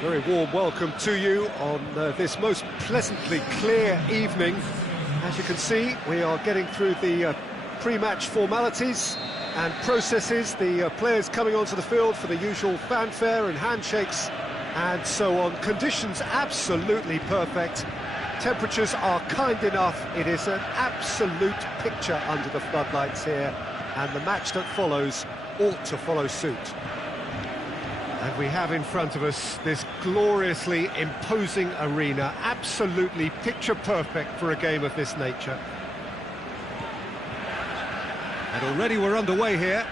Very warm welcome to you on this most pleasantly clear evening. As you can see, we are getting through the pre-match formalities and processes, the players coming onto the field for the usual fanfare and handshakes and so on. Conditions absolutely perfect. Temperatures are kind enough. It is an absolute picture under the floodlights here, and the match that follows ought to follow suit. And we have in front of us this gloriously imposing arena, absolutely picture-perfect for a game of this nature. And already we're underway here.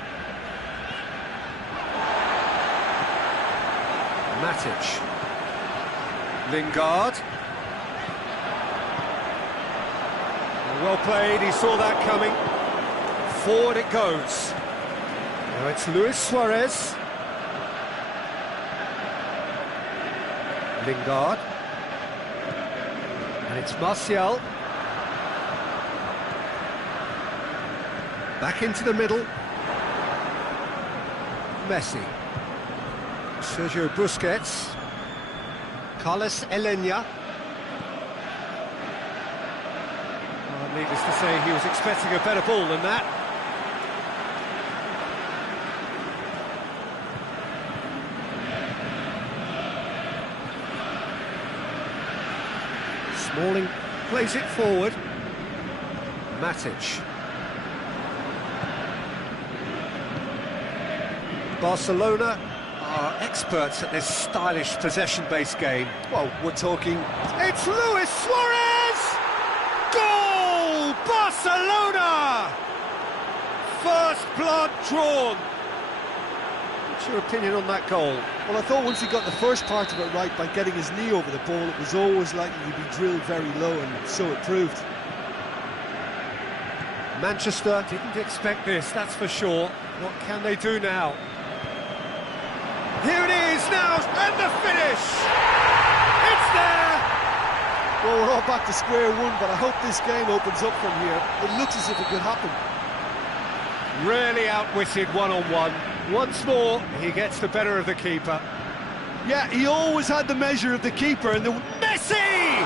Matic. Lingard. Well played, he saw that coming. Forward it goes. Now it's Luis Suarez. Lingard. And it's Martial. Back into the middle. Messi. Sergio Busquets. Carlos Elena. Well, needless to say, he was expecting a better ball than that. Smalling plays it forward. Matic. Barcelona are experts at this stylish possession-based game. Well, we're talking... It's Luis Suarez! Goal! Barcelona! First blood drawn. What's your opinion on that goal? Well, I thought once he got the first part of it right by getting his knee over the ball, it was always likely to be drilled very low, and so it proved. Manchester didn't expect this, that's for sure. What can they do now? Here it is now, and the finish! It's there! Well, we're all back to square one, but I hope this game opens up from here. It looks as if it could happen. Really outwitted one-on-one. Once more, he gets the better of the keeper. Yeah, he always had the measure of the keeper, and the... Messi!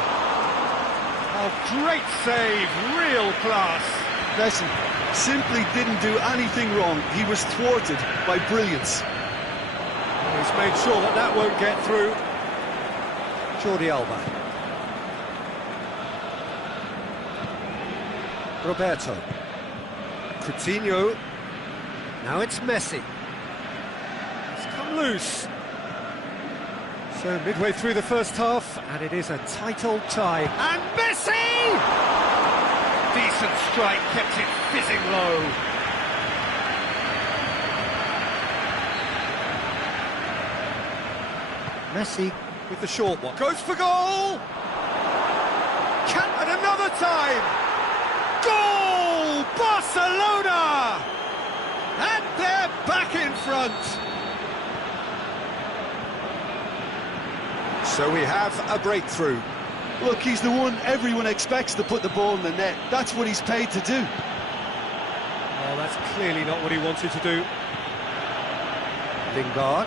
Oh, great save, real class. Messi simply didn't do anything wrong. He was thwarted by brilliance. He's made sure that that won't get through. Jordi Alba. Roberto. Coutinho. Now it's Messi. It's come loose. So midway through the first half, and it is a tight old tie. And Messi! Decent strike, kept it fizzing low. Messi with the short one. Goes for goal! At another time! Goal! Barcelona! And they're back in front! So we have a breakthrough. Look, he's the one everyone expects to put the ball in the net. That's what he's paid to do. Oh, that's clearly not what he wanted to do. Lingard.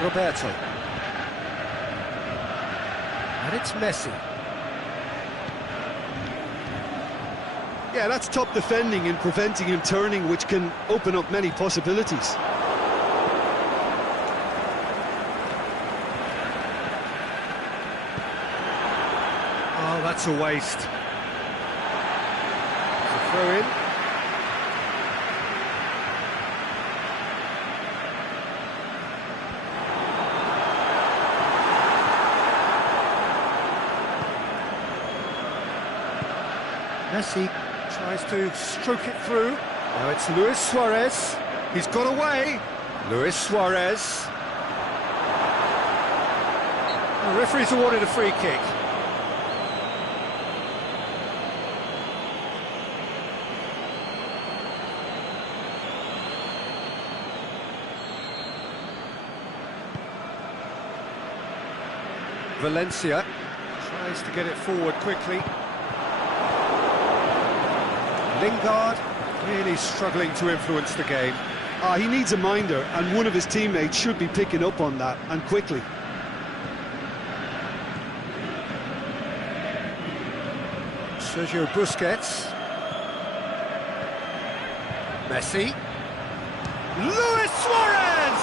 Roberto. And it's Messi. Yeah, that's top defending and preventing him turning, which can open up many possibilities. Oh, that's a waste. It's a throw in. Messi tries to stroke it through. Now it's Luis Suarez. He's got away. Luis Suarez. The referee's awarded a free kick. Valencia tries to get it forward quickly. Lingard really struggling to influence the game. He needs a minder, and one of his teammates should be picking up on that, and quickly. Sergio Busquets. Messi. Luis Suarez!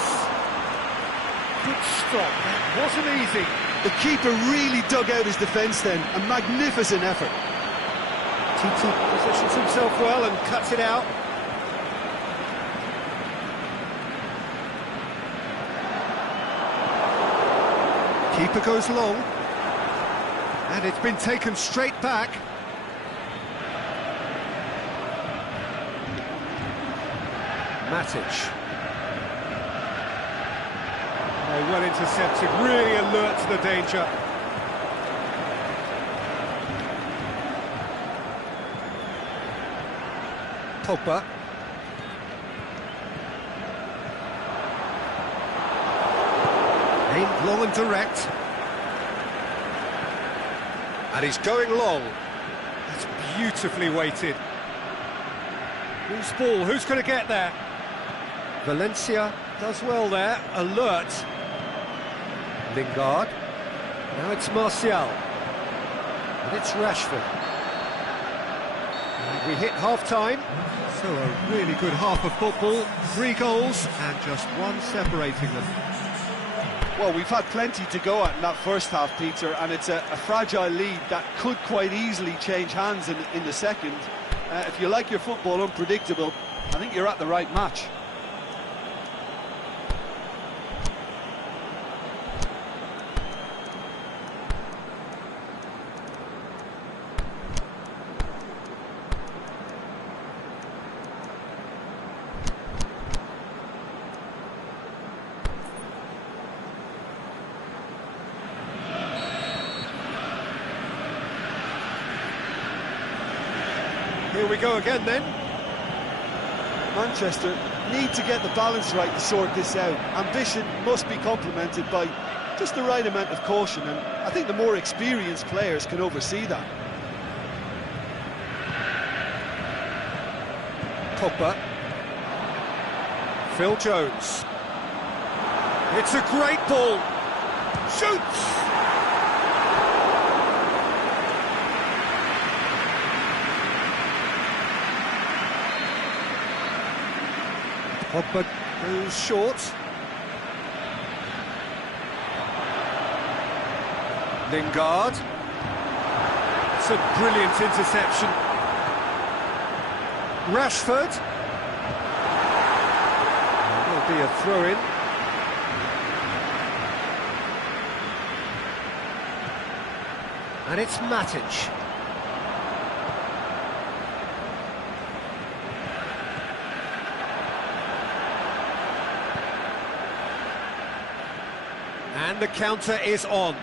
Good stop, that wasn't easy. The keeper really dug out his defence then, a magnificent effort. Titi positions himself well and cuts it out. Keeper goes long. And it's been taken straight back. Matic. Oh, well intercepted, really alert to the danger. Pogba. Aimed long and direct. And he's going long. That's beautifully weighted. Who's ball? Who's going to get there? Valencia does well there. Alert. Lingard. Now it's Martial. And it's Rashford. And we hit half-time. So a really good half of football. 3 goals and just one separating them. Well, we've had plenty to go at in that first half, Peter, and it's a fragile lead that could quite easily change hands in the second. If you like your football unpredictable, I think you're at the right match. Here we go again then. Manchester need to get the balance right to sort this out. Ambition must be complemented by just the right amount of caution, and I think the more experienced players can oversee that. Pogba. Phil Jones. It's a great ball. Shoots! Pogba goes short. Lingard. It's a brilliant interception. Rashford. There'll be a throw-in. And it's Matic. And the counter is on.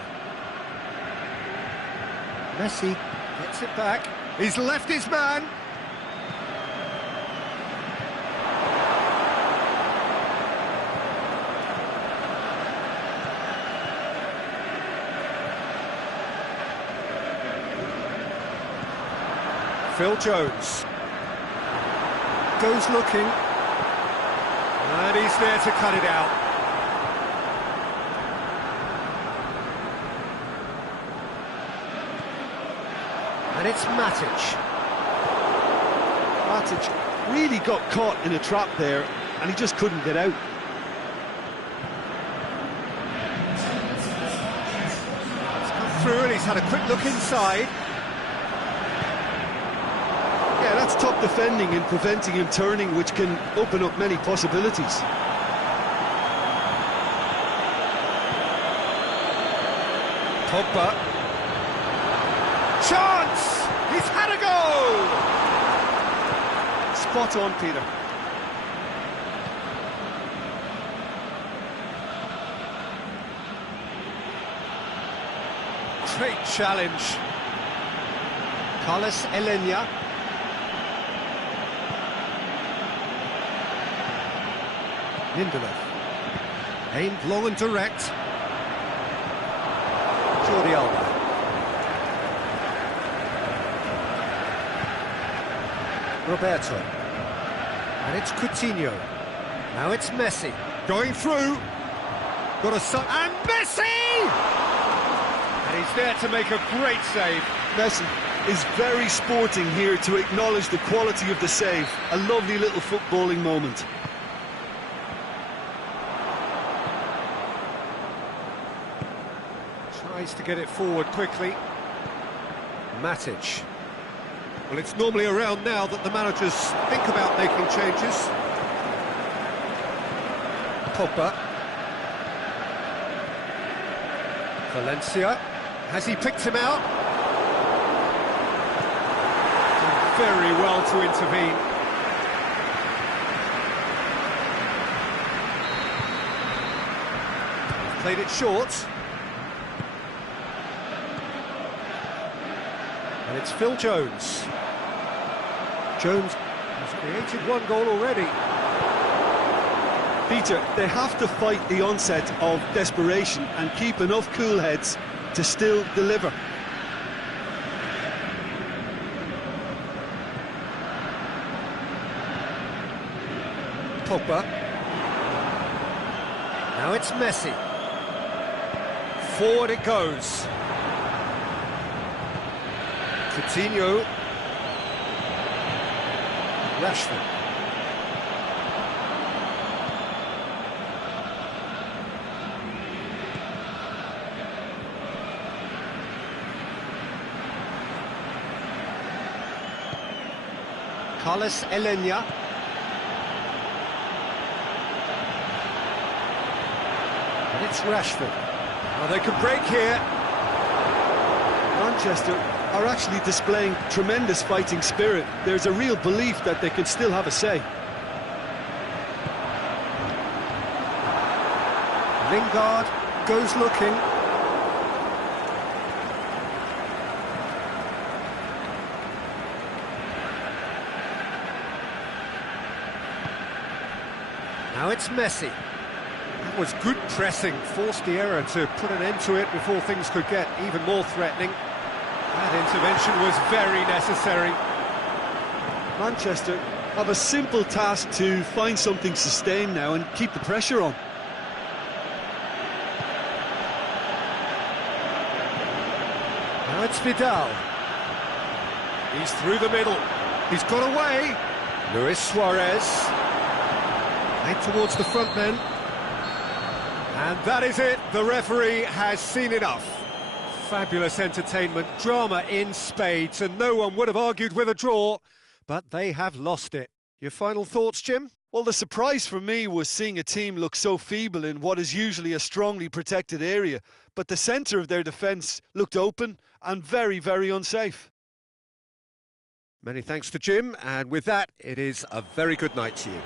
Messi gets it back. He's left his man. Phil Jones goes looking. And he's there to cut it out. And it's Matic. Matic really got caught in a trap there, and he just couldn't get out. He's come through and he's had a quick look inside. Yeah, that's top defending and preventing him turning, which can open up many possibilities. Pogba. Chance! He's had a go! Spot on, Peter. Great challenge. Carlos Elenia. Lindelof. Aimed long and direct. Jordi Alba. Roberto. And it's Coutinho. Now it's Messi, going through. Got a son, and Messi! And he's there to make a great save. Messi is very sporting here to acknowledge the quality of the save. A lovely little footballing moment. Tries to get it forward quickly. Matic. Well, it's normally around now that the managers think about making changes. Pogba. Valencia. Has he picked him out? Done very well to intervene. Played it short. And it's Phil Jones. Jones has created one goal already. Peter, they have to fight the onset of desperation and keep enough cool heads to still deliver. Pogba. Now it's Messi. Forward it goes. Coutinho. Rashford. Carlos Elenia. And it's Rashford. Oh, they can break here. Manchester are actually displaying tremendous fighting spirit. There's a real belief that they can still have a say. Lingard goes looking. Now it's Messi. That was good pressing, forced the error to put an end to it before things could get even more threatening. That intervention was very necessary. Manchester have a simple task to find something sustained now and keep the pressure on. Now it's Vidal. He's through the middle. He's got away. Luis Suarez. Head towards the front men. And that is it. The referee has seen enough. Fabulous entertainment, drama in spades, and no one would have argued with a draw, but they have lost it. Your final thoughts, Jim? Well, the surprise for me was seeing a team look so feeble in what is usually a strongly protected area, but the centre of their defence looked open and very, very unsafe. Many thanks to Jim, and with that, it is a very good night to you.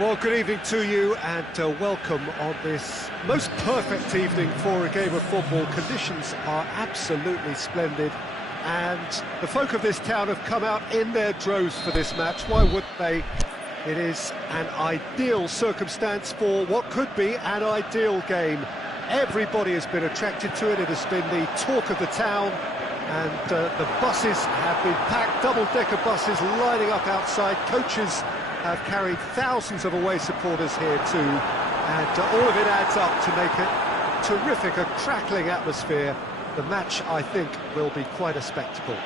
Well, good evening to you and welcome on this most perfect evening for a game of football. Conditions are absolutely splendid and the folk of this town have come out in their droves for this match. Why wouldn't they? It is an ideal circumstance for what could be an ideal game. Everybody has been attracted to it. It has been the talk of the town, and the buses have been packed, double-decker buses lining up outside. Coaches have carried thousands of away supporters here too, and all of it adds up to make it terrific, a crackling atmosphere. The match, I think, will be quite a spectacle.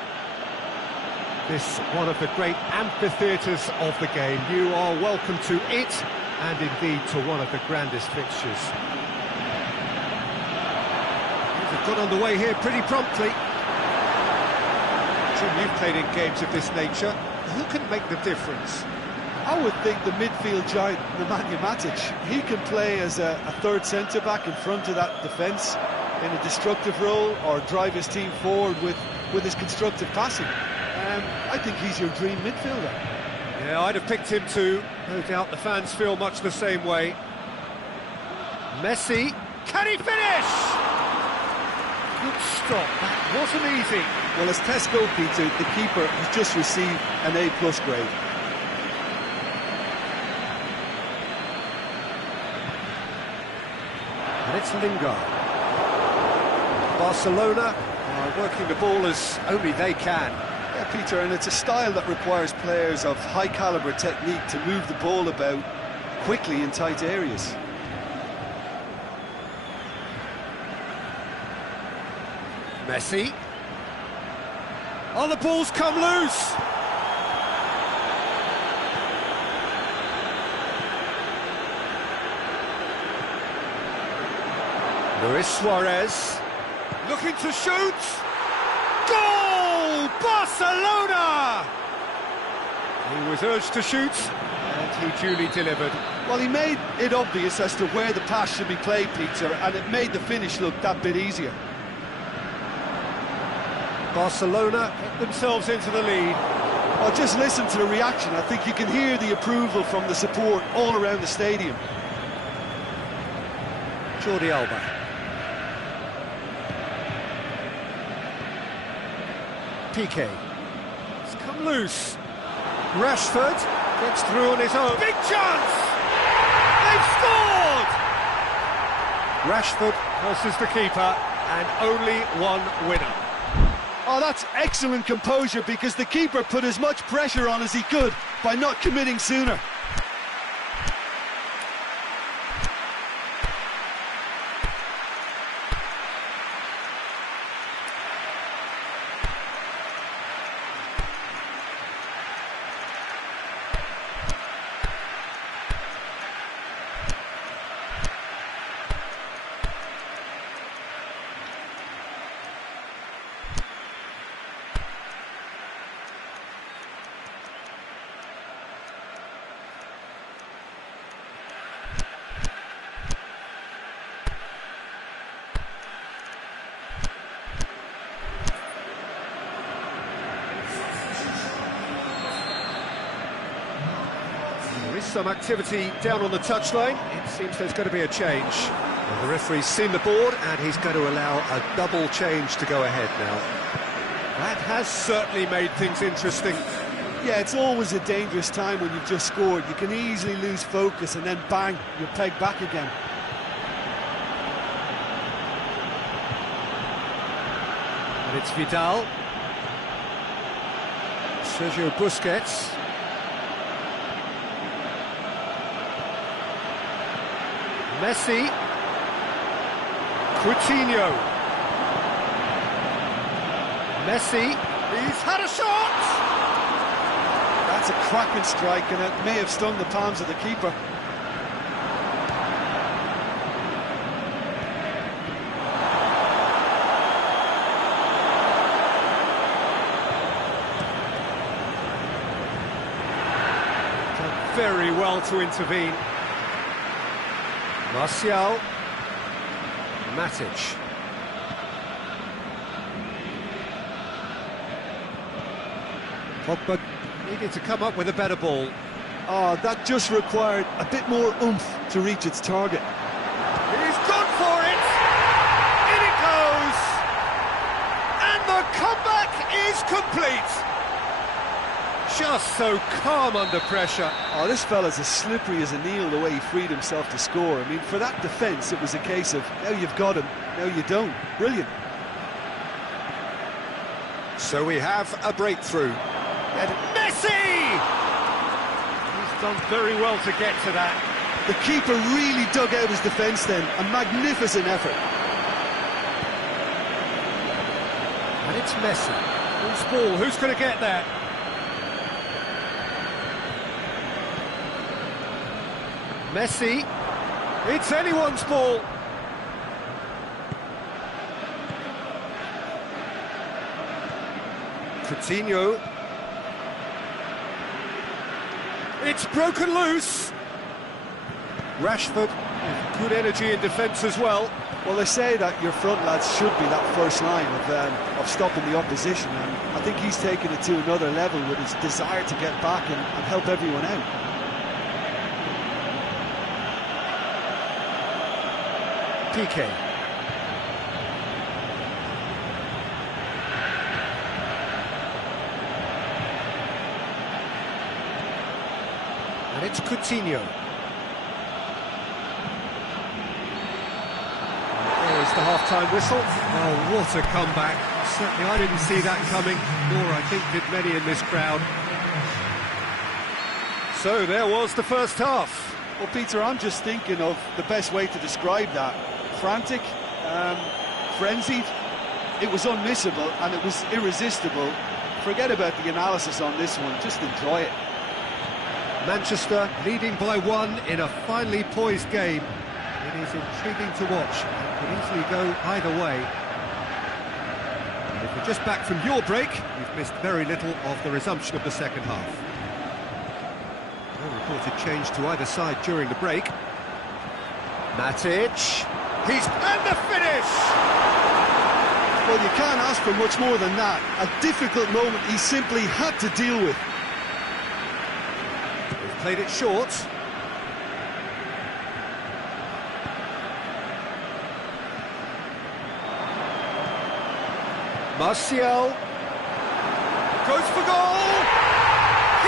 This one of the great amphitheatres of the game. You are welcome to it, and indeed to one of the grandest fixtures. They've got underway here pretty promptly. Jim, you've played in games of this nature. Who can make the difference? I would think the midfield giant, Nemanja Matic. He can play as a third centre-back in front of that defence in a destructive role, or drive his team forward with his constructive passing. I think he's your dream midfielder. Yeah, I'd have picked him too. No doubt the fans feel much the same way. Messi, can he finish? Good stop, that wasn't easy. Well, as Tesco, Peter, the keeper has just received an A+ grade. And it's Lingard. Barcelona are working the ball as only they can. Yeah, Peter, and it's a style that requires players of high-caliber technique to move the ball about quickly in tight areas. Messi. Oh, the ball's come loose! Luis Suarez, looking to shoot! Goal! Barcelona! He was urged to shoot, and he duly delivered. Well, he made it obvious as to where the pass should be played, Peter, and it made the finish look that bit easier. Barcelona get themselves into the lead. Well, just listen to the reaction. I think you can hear the approval from the support all around the stadium. Jordi Alba. Piqué. It's come loose. Rashford gets through on his own. Big chance! They've scored! Rashford versus the keeper, and only one winner. Oh, that's excellent composure, because the keeper put as much pressure on as he could by not committing sooner. Some activity down on the touchline. It seems there's going to be a change. Well, the referee's seen the board and he's going to allow a double change to go ahead now. That has certainly made things interesting. Yeah, it's always a dangerous time when you've just scored. You can easily lose focus and then bang, you're pegged back again. And it's Vidal. Sergio Busquets. Messi, Coutinho, Messi, he's had a shot! That's a cracking strike, and it may have stung the palms of the keeper. Done very well to intervene. Martial, Matic. Pogba needed to come up with a better ball. Oh, that just required a bit more oomph to reach its target. He's gone for it! In it goes! And the comeback is complete! Just so calm under pressure. Oh, this fella's as slippery as an eel the way he freed himself to score. I mean, for that defence, it was a case of, now you've got him, now you don't. Brilliant. So we have a breakthrough. And Messi! He's done very well to get to that. The keeper really dug out his defence then. A magnificent effort. And it's Messi. Who's ball? Who's going to get there? Messi. It's anyone's ball. Coutinho. It's broken loose. Rashford with good energy in defence as well. Well, they say that your front lads should be that first line of stopping the opposition, and I think he's taken it to another level with his desire to get back and help everyone out. PK. And it's Coutinho. There's the half-time whistle. Oh, what a comeback. Certainly I didn't see that coming, nor I think did many in this crowd. So there was the first half. Well, Peter, I'm just thinking of the best way to describe that. Frantic, frenzied. It was unmissable and it was irresistible. Forget about the analysis on this one, just enjoy it. Manchester leading by 1 in a finely poised game. It is intriguing to watch. It could easily go either way. And if you're just back from your break, you've missed very little of the resumption of the second half. No reported change to either side during the break. Matic. And the finish! Well, you can't ask for much more than that. A difficult moment he simply had to deal with. They've played it short. Martial goes for goal.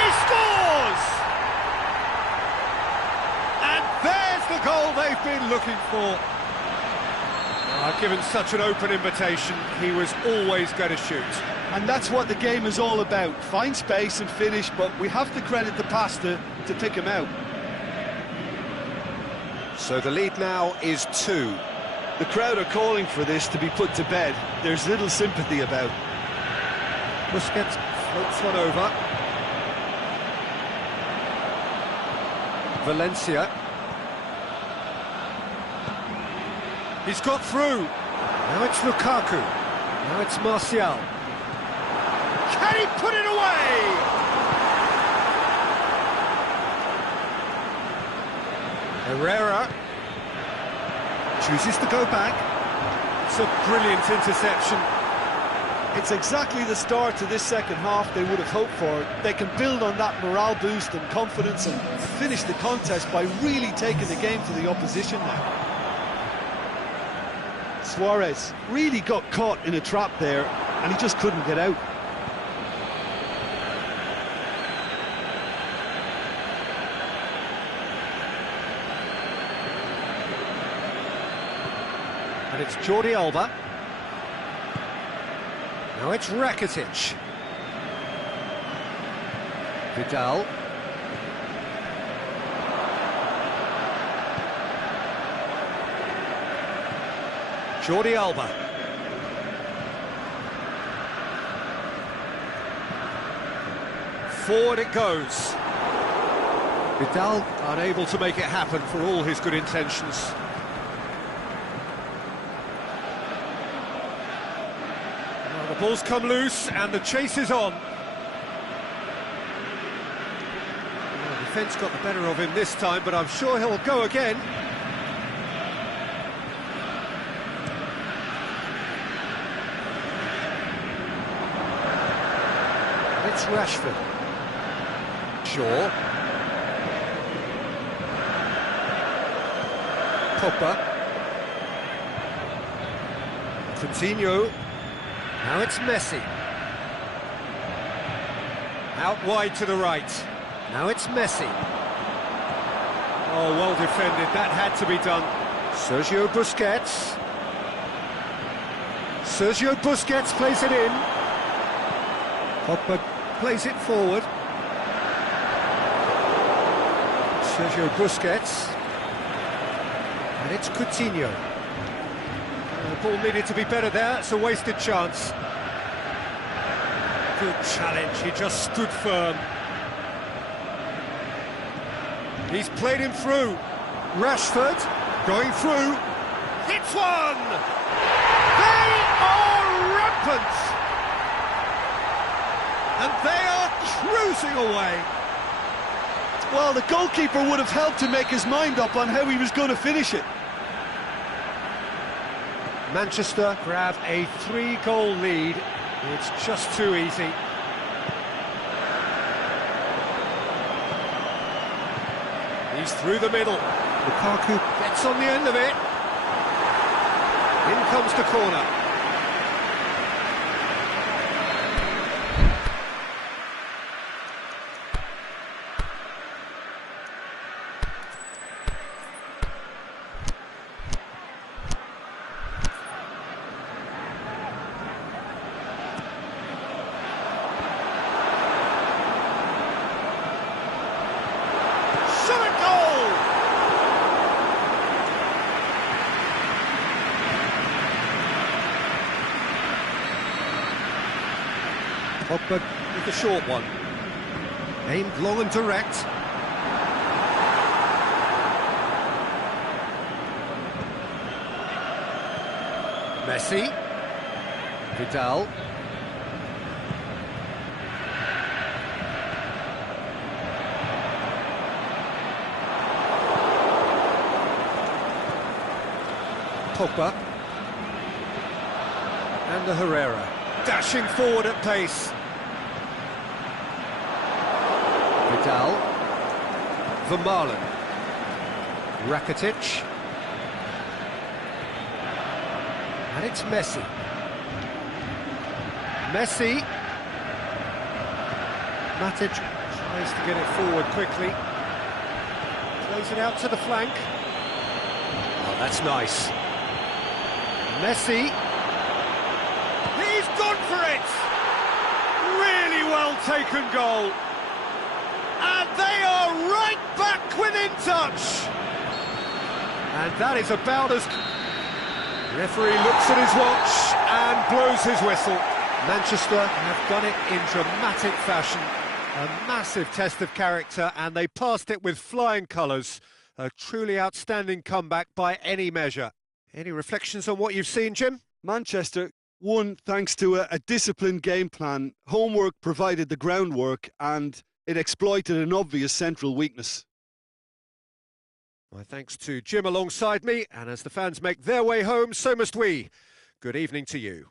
He scores! And there's the goal they've been looking for. Given such an open invitation, he was always going to shoot. And that's what the game is all about. Find space and finish, but we have to credit the pass to pick him out. So the lead now is 2. The crowd are calling for this to be put to bed. There's little sympathy about. Busquets floats one over. Valencia. He's got through. Now it's Lukaku. Now it's Martial. Can he put it away? Herrera chooses to go back. It's a brilliant interception. It's exactly the start to this second half they would have hoped for. They can build on that morale boost and confidence and finish the contest by really taking the game to the opposition now. Suarez really got caught in a trap there and he just couldn't get out. And it's Jordi Alba. Now it's Rakitic. Vidal. Jordi Alba. Forward it goes. Vidal unable to make it happen for all his good intentions. Well, the ball's come loose and the chase is on. Well, the defence got the better of him this time, but I'm sure he'll go again. It's Rashford. Shaw. Pogba. Coutinho. Now it's Messi. Out wide to the right. Now it's Messi. Oh, well defended. That had to be done. Sergio Busquets. Sergio Busquets plays it in. Pogba plays it forward. Sergio Busquets. And it's Coutinho. The ball needed to be better there. It's a wasted chance. Good challenge. He just stood firm. He's played him through. Rashford going through. Hits one! They are rampant! And they are cruising away. Well, the goalkeeper would have helped to make his mind up on how he was going to finish it. Manchester grab a 3-goal lead. It's just too easy. He's through the middle. Lukaku gets on the end of it. In comes the corner. Pogba with the short one. Aimed long and direct. Messi. Vidal. Pogba. And the Herrera. Dashing forward at pace. Vidal. Vermaelen. Rakitic. And it's Messi. Messi. Matic tries to get it forward quickly. Plays it out to the flank. Oh, that's nice. Messi. He's gone for it! Really well taken goal. And they are right back within touch. And that is about as... Referee looks at his watch and blows his whistle. Manchester have done it in dramatic fashion. A massive test of character, and they passed it with flying colours. A truly outstanding comeback by any measure. Any reflections on what you've seen, Jim? Manchester won thanks to a disciplined game plan. Homework provided the groundwork, and it exploited an obvious central weakness. My thanks to Jim alongside me, and as the fans make their way home, so must we. Good evening to you.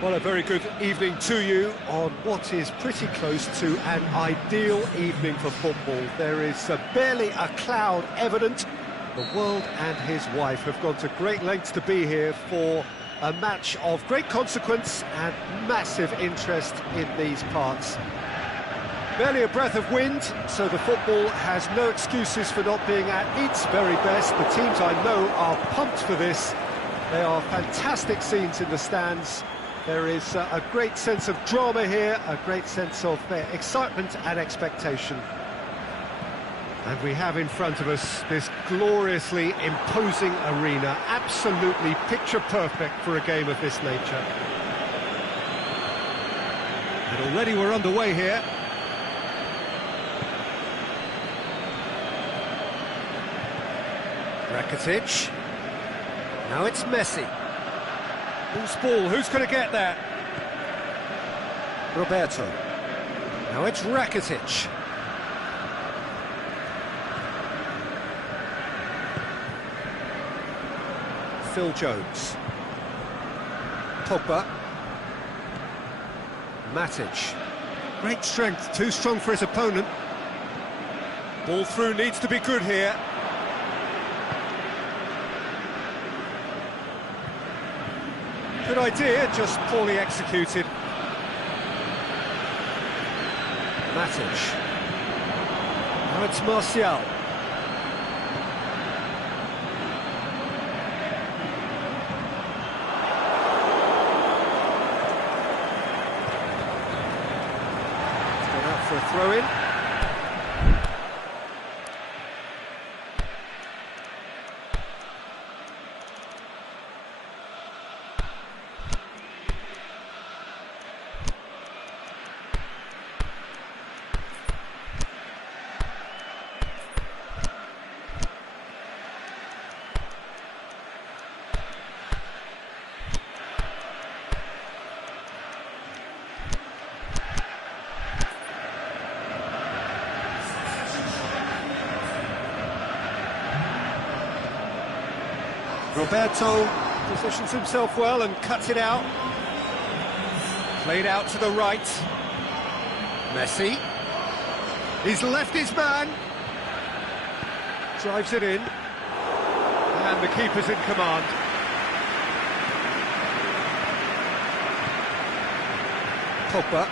Well, a very good evening to you on what is pretty close to an ideal evening for football. There is barely a cloud evident. The world and his wife have gone to great lengths to be here for a match of great consequence and massive interest in these parts. Barely a breath of wind, so the football has no excuses for not being at its very best. The teams I know are pumped for this. They are fantastic scenes in the stands. There is a great sense of drama here, a great sense of excitement and expectation. And we have in front of us this gloriously imposing arena, absolutely picture perfect for a game of this nature. And already we're underway here. Rakitic. Now it's Messi. Loose ball, who's going to get there? Roberto. Now it's Rakitic. Phil Jones. Pogba. Matic. Great strength, too strong for his opponent. Ball through needs to be good here. Good idea, just poorly executed. Matic. Now it's Martial. It's gone out for a throw-in. Roberto positions himself well and cuts it out. Played out to the right. Messi. He's left his man. Drives it in. And the keeper's in command. Pogba.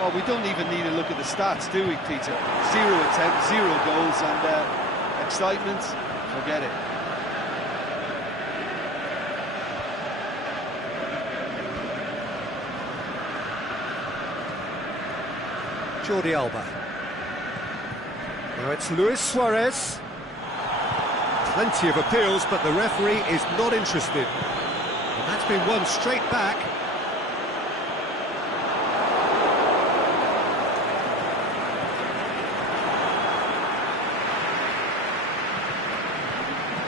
Well, we don't even need to look at the stats, do we, Peter? 0 attempts, 0 goals, and excitement, forget it. Jordi Alba. Now it's Luis Suarez. Plenty of appeals, but the referee is not interested. And that's been won straight back.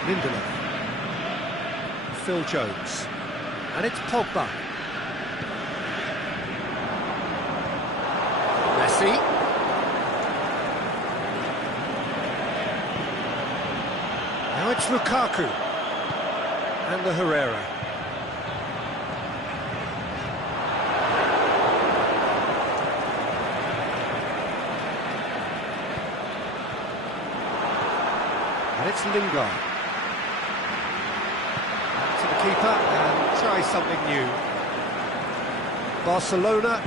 Lindelof. Phil Jones. And it's Pogba. Messi. Now it's Lukaku. And the Herrera. And it's Lingard. Keeper and try something new. Barcelona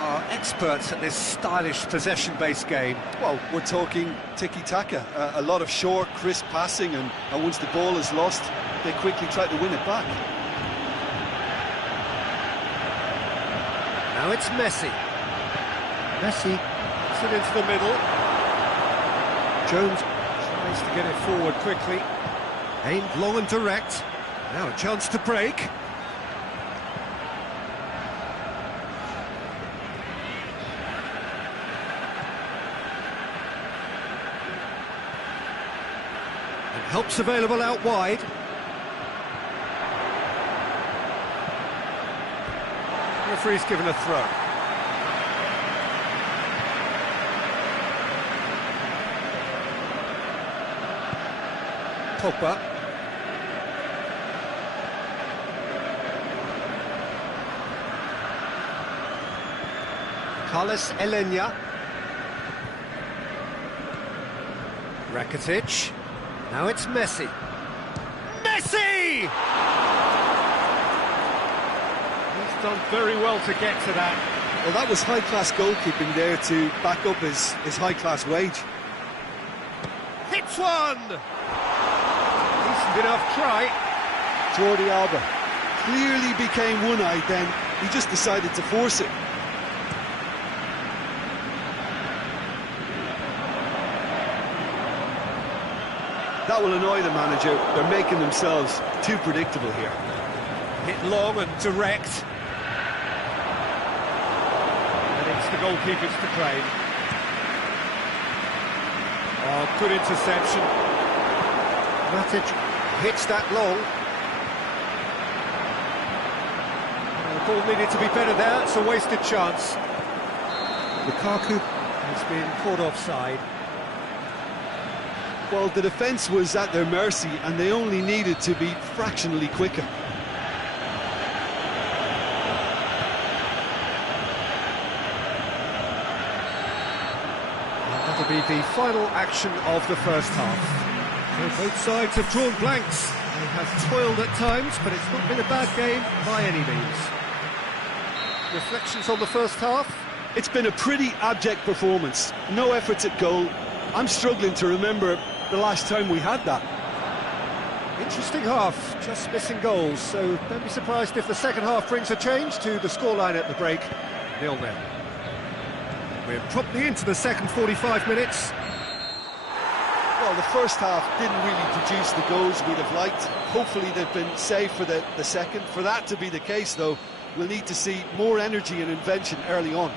are experts at this stylish possession-based game. Well, we're talking tiki-taka, a lot of short, crisp passing, and once the ball is lost, they quickly try to win it back. Now it's Messi. Messi puts it into the middle. Jones tries to get it forward quickly. Aimed long and direct. Now a chance to break. And help's available out wide. Referee's given a throw. Pogba. Carlos Elenia. Rakitic. Now it's Messi. Messi! He's done very well to get to that. Well, that was high-class goalkeeping there to back up his high-class wage. Hits one! Decent enough try. Jordi Alba clearly became one-eyed then. He just decided to force it. That will annoy the manager. They're making themselves too predictable here. Hit long and direct. And it's the goalkeeper's to claim. Oh, good interception. Matic hits that long. The ball needed to be better there. It's a wasted chance. Lukaku has been caught offside. Well, the defence was at their mercy and they only needed to be fractionally quicker. And that'll be the final action of the first half. So both sides have drawn blanks. They have toiled at times, but it's not been a bad game by any means. Reflections on the first half? It's been a pretty abject performance. No efforts at goal. I'm struggling to remember the last time we had that. Interesting half, just missing goals, so don't be surprised if the second half brings a change to the scoreline at the break. 0-0. We're promptly into the second 45 minutes. Well, the first half didn't really produce the goals we'd have liked. Hopefully they've been saved for the second. For that to be the case, though, we'll need to see more energy and invention early on.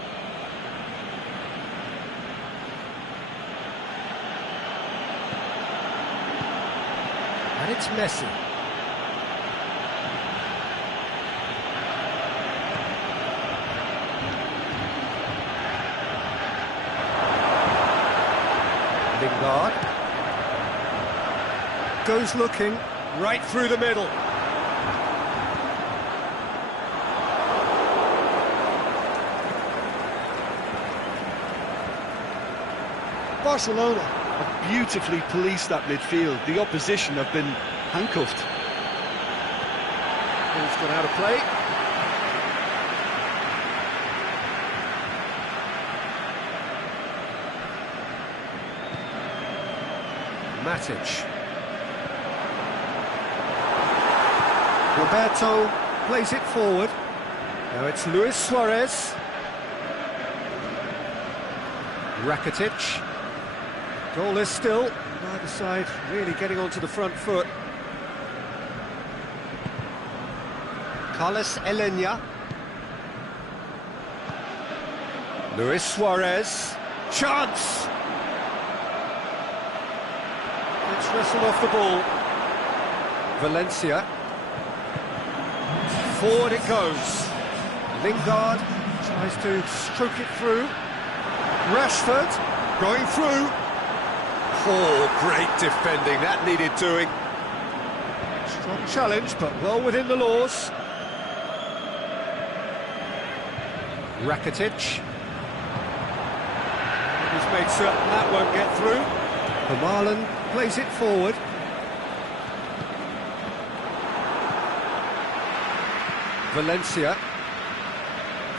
And it's Messi. Lingard. Goes looking, right through the middle. Barcelona have beautifully policed that midfield. The opposition have been handcuffed. Ball's gone out of play. Matic. Roberto plays it forward. Now it's Luis Suarez. Rakitic. Goalless still. Neither side really getting onto the front foot. Carlos Elenia. Luis Suarez. Chance! It's wrestled off the ball. Valencia. Forward it goes. Lingard tries to stroke it through. Rashford going through. Oh, great defending, that needed doing. Strong challenge, but well within the laws. Rakitic. He's made certain that won't get through. Vermaelen plays it forward. Valencia.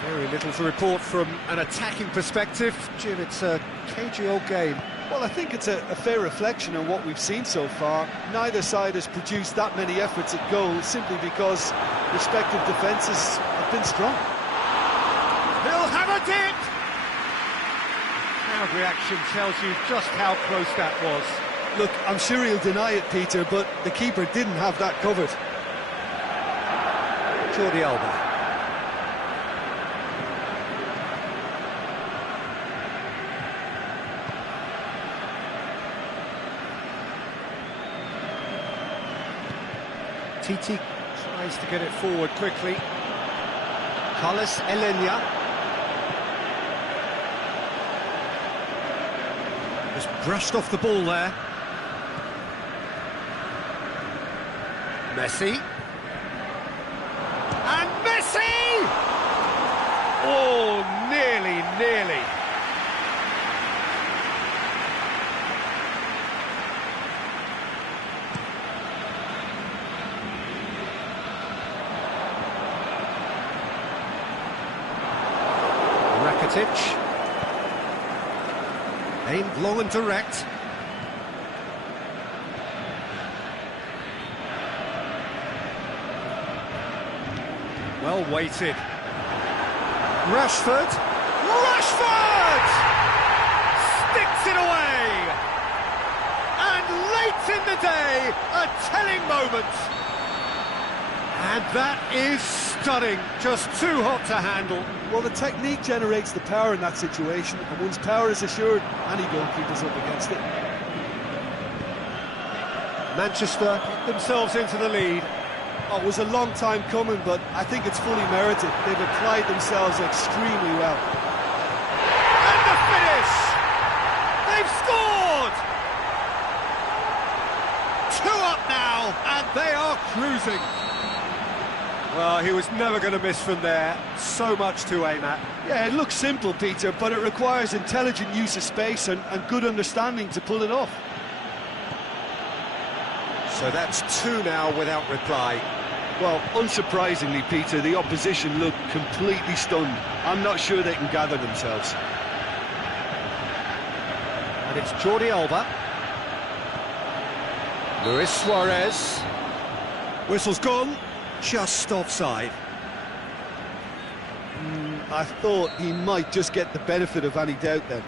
Very little to report from an attacking perspective. Jim, it's a cagey old game. Well, I think it's a fair reflection on what we've seen so far. Neither side has produced that many efforts at goal simply because respective defences have been strong. He'll have a dip! Crowd reaction tells you just how close that was. Look, I'm sure he'll deny it, Peter, but the keeper didn't have that covered. Jordi Alba. Titi tries to get it forward quickly. Carlos Elenia. Just brushed off the ball there. Messi. And Messi! Oh, nearly nearly. Rakitic. Aimed long and direct. Well weighted. Rashford. Rashford! Sticks it away! And late in the day, a telling moment. And that is stunning. Just too hot to handle. Well, the technique generates the power in that situation, and once power is assured, any goalkeeper's up against it. Manchester get themselves into the lead. Oh, it was a long time coming, but I think it's fully merited. They've applied themselves extremely well. And the finish! They've scored! 2 up now, and they are cruising. Well, he was never going to miss from there. So much to aim at. Yeah, it looks simple, Peter, but it requires intelligent use of space and good understanding to pull it off. So that's 2 now without reply. Well, unsurprisingly, Peter, the opposition look completely stunned. I'm not sure they can gather themselves. And it's Jordi Alba. Luis Suarez. Whistle's gone. Just offside. I thought he might just get the benefit of any doubt then.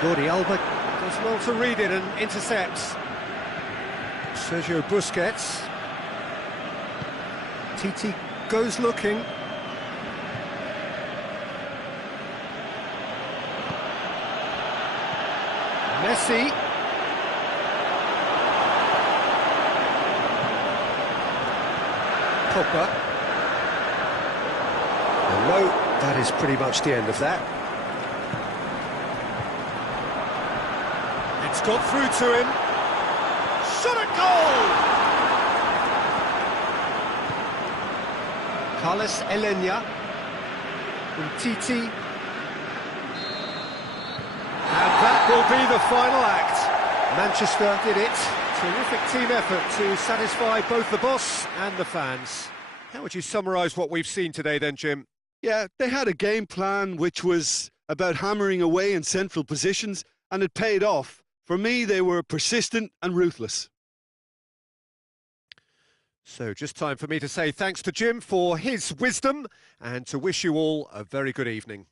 Jordi Alba does well to read it and intercepts. Sergio Busquets. Titi goes looking. Messi. Pogba. No, that is pretty much the end of that. It's got through to him. Shot at goal! Carlos Elenia. Titi. And that will be the final act. Manchester did it. Terrific team effort to satisfy both the boss and the fans. How would you summarise what we've seen today then, Jim? Yeah, they had a game plan which was about hammering away in central positions, and it paid off. For me, they were persistent and ruthless. So just time for me to say thanks to Jim for his wisdom and to wish you all a very good evening.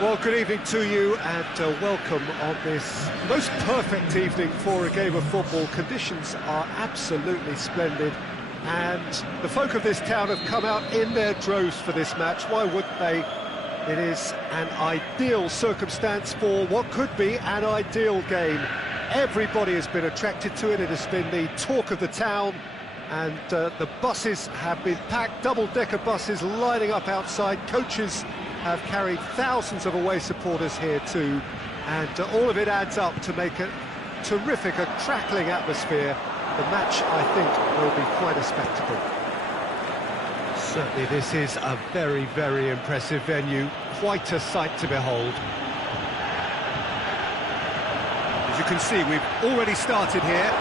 Well, good evening to you and welcome on this most perfect evening for a game of football. Conditions are absolutely splendid and the folk of this town have come out in their droves for this match. Why wouldn't they? It is an ideal circumstance for what could be an ideal game. Everybody has been attracted to it. It has been the talk of the town, and the buses have been packed, double-decker buses lining up outside. Coaches have carried thousands of away supporters here too, and all of it adds up to make a terrific, a crackling atmosphere. The match, I think, will be quite a spectacle. Certainly this is a very, very impressive venue, quite a sight to behold. As you can see, we've already started here.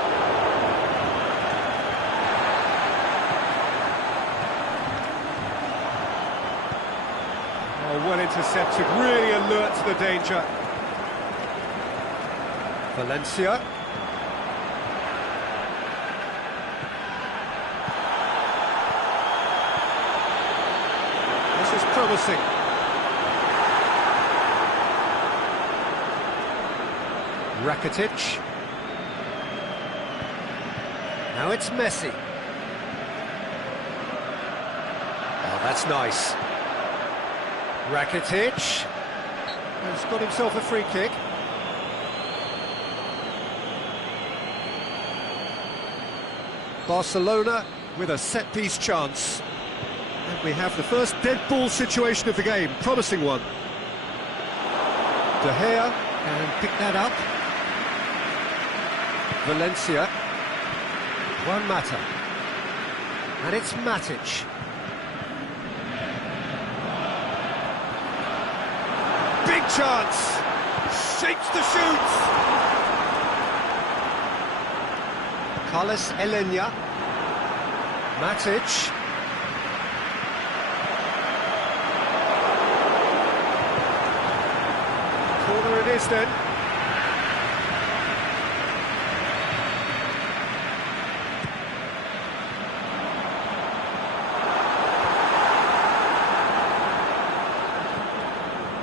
Oh, well intercepted, really alert to the danger. Valencia. This is promising. Rakitic. Now it's Messi. Oh, that's nice. Rakitic has got himself a free kick. Barcelona with a set-piece chance. And we have the first dead ball situation of the game, promising one. De Gea can pick that up. Valencia. Juan Mata. And it's Matic. Big chance! Shapes to shoot! Carlos Elena. Matic. Corner it is then.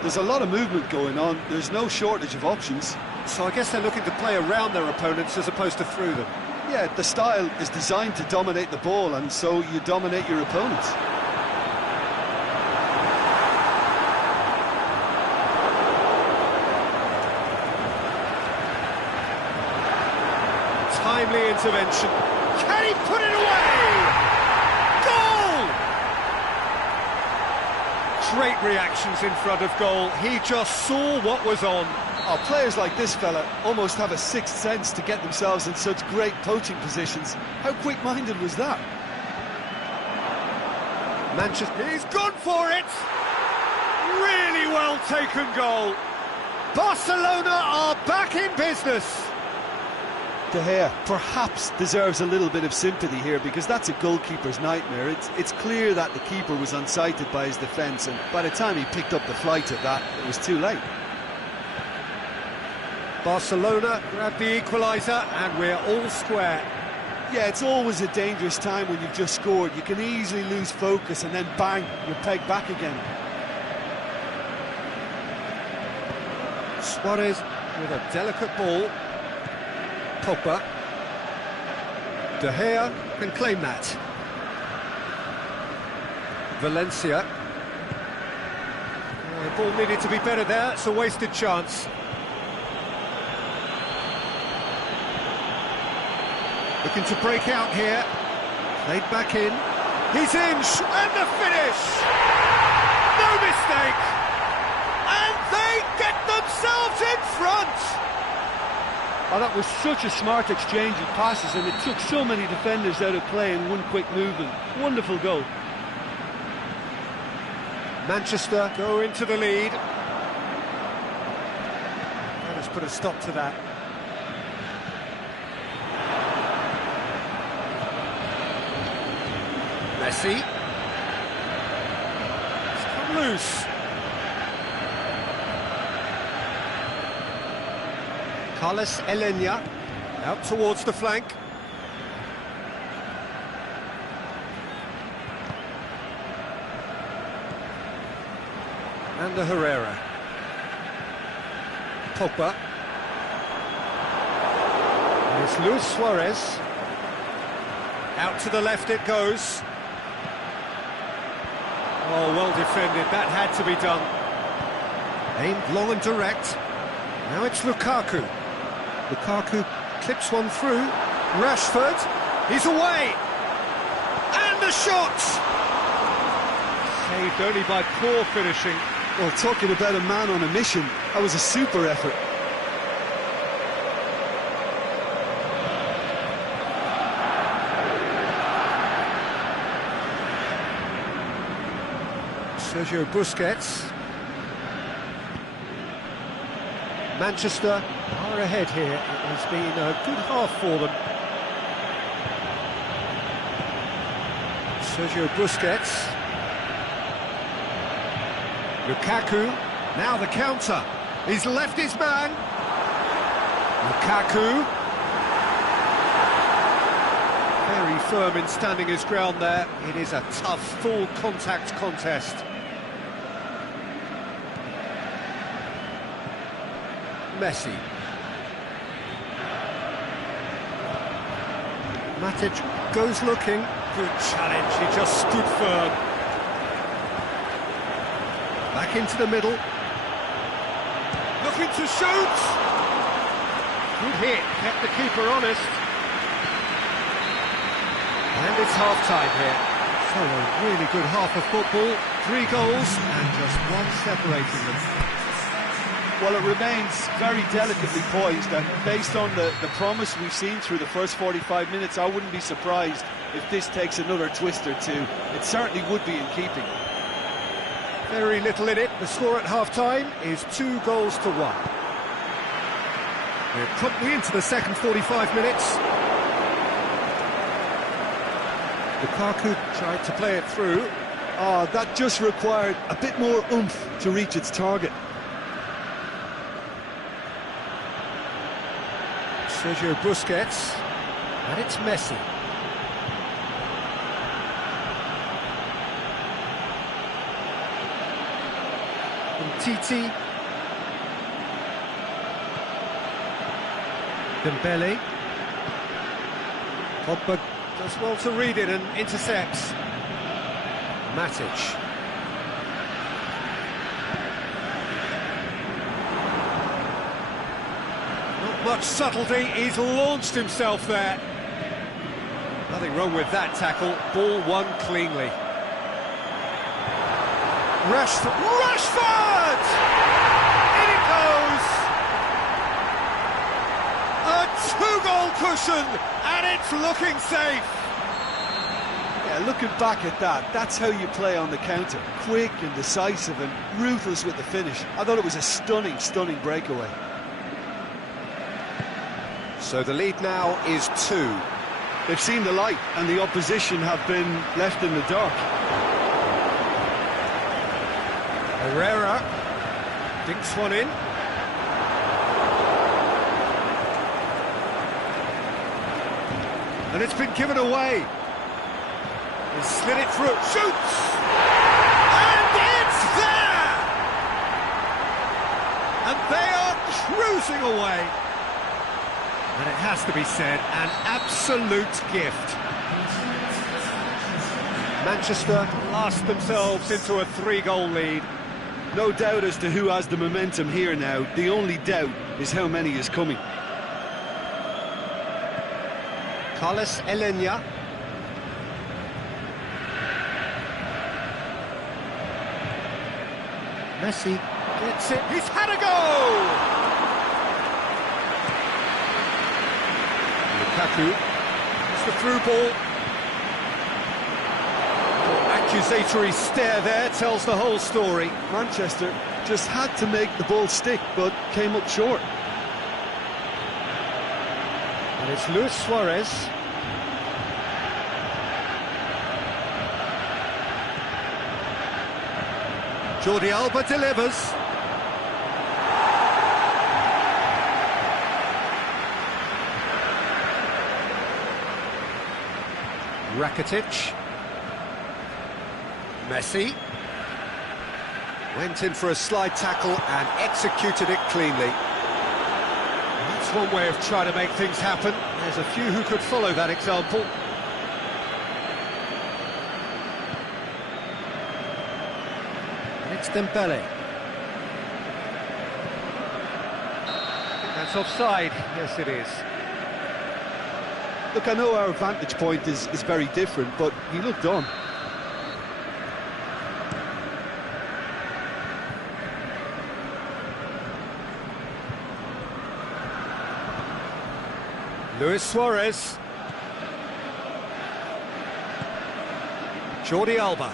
There's a lot of movement going on. There's no shortage of options. So I guess they're looking to play around their opponents as opposed to through them. Yeah, the style is designed to dominate the ball, and so you dominate your opponents. Timely intervention. Can he put it away? Goal! Great reactions in front of goal. He just saw what was on. Oh, players like this fella almost have a sixth sense to get themselves in such great poaching positions. How quick-minded was that? Manchester, he's gone for it! Really well taken goal. Barcelona are back in business. De Gea perhaps deserves a little bit of sympathy here, because that's a goalkeeper's nightmare. It's clear that the keeper was unsighted by his defence, and by the time he picked up the flight of that, it was too late. Barcelona grab the equaliser and we're all square. Yeah, it's always a dangerous time when you've just scored. You can easily lose focus and then bang, you're pegged back again. Suarez with a delicate ball. Pogba. De Gea can claim that. Valencia. The ball needed to be better there, it's a wasted chance. Looking to break out here. Played back in. He's in, and the finish! No mistake! And they get themselves in front! Oh, that was such a smart exchange of passes, and it took so many defenders out of play in one quick movement. Wonderful goal. Manchester go into the lead. That has put a stop to that. Messi. It's come loose. Carlos Elena out towards the flank. And the Herrera. Pogba. And it's Luis Suarez. Out to the left it goes. Oh, well defended, that had to be done. Aimed long and direct. Now it's Lukaku. Lukaku clips one through. Rashford, he's away! And the shot! Saved only by poor finishing. Well, talking about a man on a mission, that was a super effort. Sergio Busquets. Manchester are ahead here. It has been a good half for them. Sergio Busquets. Lukaku. Now the counter. He's left his man. Lukaku. Very firm in standing his ground there. It is a tough, full contact contest. Messi. Matic goes looking. Good challenge, he just stood firm. Back into the middle. Looking to shoot! Good hit, kept the keeper honest. And it's half-time here. So a really good half of football. 3 goals and just one separating them. Well, it remains very delicately poised, and based on the promise we've seen through the first 45 minutes, I wouldn't be surprised if this takes another twist or two. It certainly would be in keeping. Very little in it. The score at half-time is 2 goals to 1. We're promptly into the second 45 minutes. Lukaku tried to play it through. That just required a bit more oomph to reach its target. Sergio Busquets, and it's Messi. Titi. Dembele. Pogba does well to read it and intercepts. Matic. Not much subtlety, he's launched himself there. Nothing wrong with that tackle, ball won cleanly. Rashford! Rashford! In it goes! A 2-goal cushion, and it's looking safe. Yeah, looking back at that, that's how you play on the counter. Quick and decisive and ruthless with the finish. I thought it was a stunning, stunning breakaway. So the lead now is 2. They've seen the light, and the opposition have been left in the dark. Herrera dinks one in. And it's been given away. He slid it through, shoots! And it's there! And they are cruising away. And it has to be said, an absolute gift. Manchester blast themselves into a 3-goal lead. No doubt as to who has the momentum here now. The only doubt is how many is coming. Carlos Elena. Messi gets it. He's had a go! Lukaku. It's the through ball. Accusatory stare there tells the whole story. Manchester just had to make the ball stick, but came up short. And it's Luis Suarez. Jordi Alba delivers. Rakitic. Messi. Went in for a slide tackle and executed it cleanly. one way of trying to make things happen. There's a few who could follow that example. And it's Dembele. That's offside. Yes, it is. Look, I know our vantage point is very different, but he looked on. Luis Suarez. Jordi Alba.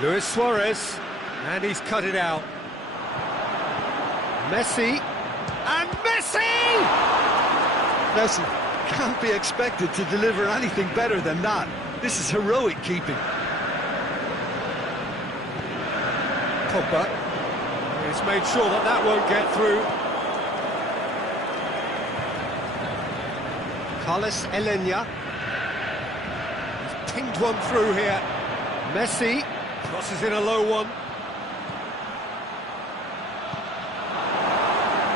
Luis Suarez, and he's cut it out. Messi, and Messi! Messi can't be expected to deliver anything better than that. This is heroic keeping. Pogba. He's made sure that that won't get through. Carlos Elena. He's pinged one through here. Messi crosses in a low one.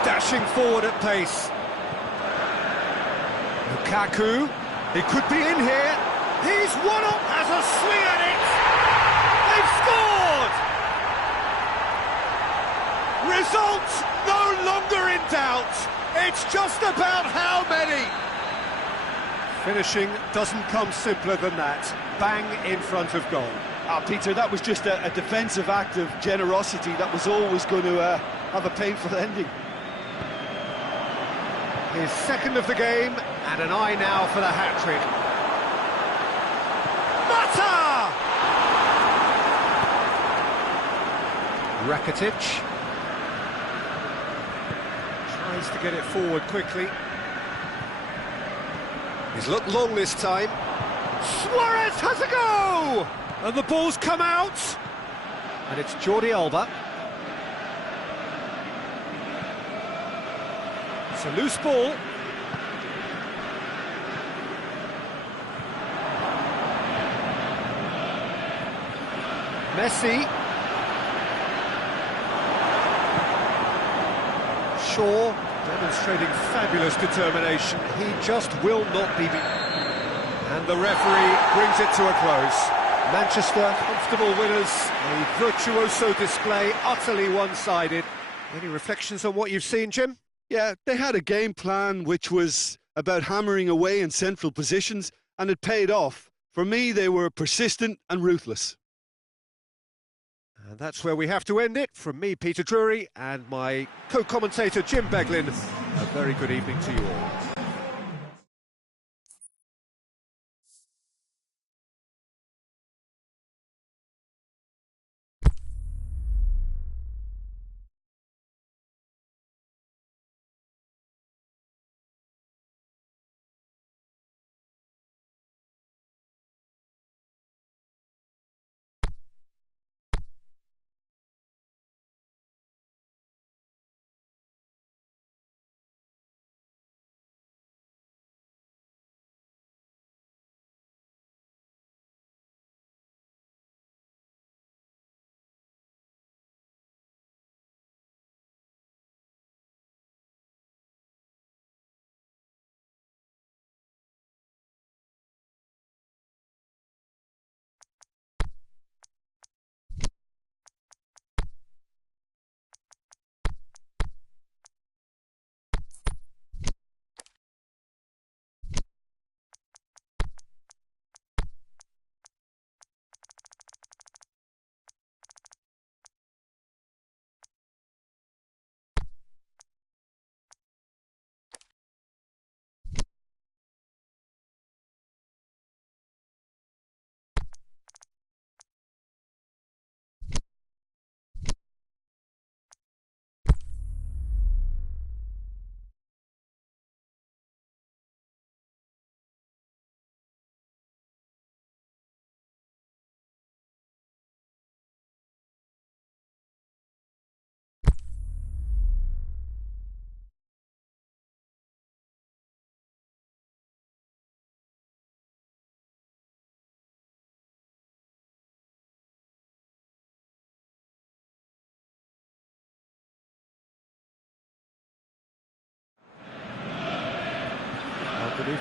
Dashing forward at pace. Lukaku, he could be in here. He's one up, has a swing at it. They've scored! Results no longer in doubt. It's just about how many. Finishing doesn't come simpler than that. Bang in front of goal. Peter, that was just a defensive act of generosity that was always going to have a painful ending. His second of the game, and an eye now for the hat-trick. Mata! Rakitic. Tries to get it forward quickly. He's looked long this time. Suarez has a go! And the ball's come out! And it's Jordi Alba. It's a loose ball. Messi. Shaw demonstrating fabulous determination. He just will not be beaten. And the referee brings it to a close. Manchester, comfortable winners. A virtuoso display, utterly one-sided. Any reflections on what you've seen, Jim? Yeah, they had a game plan which was about hammering away in central positions, and it paid off. For me, they were persistent and ruthless. And that's where we have to end it. From me, Peter Drury, and my co-commentator, Jim Beglin, a very good evening to you all.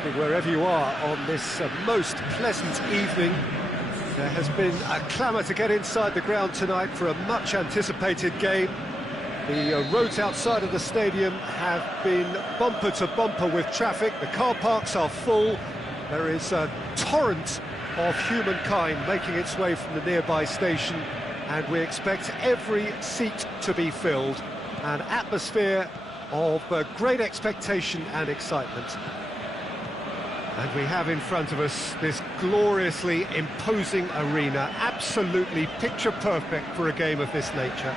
think wherever you are on this most pleasant evening, there has been a clamour to get inside the ground tonight for a much-anticipated game. The roads outside of the stadium have been bumper to bumper with traffic. The car parks are full. There is a torrent of humankind making its way from the nearby station, and we expect every seat to be filled. An atmosphere of great expectation and excitement. And we have in front of us this gloriously imposing arena, absolutely picture perfect for a game of this nature.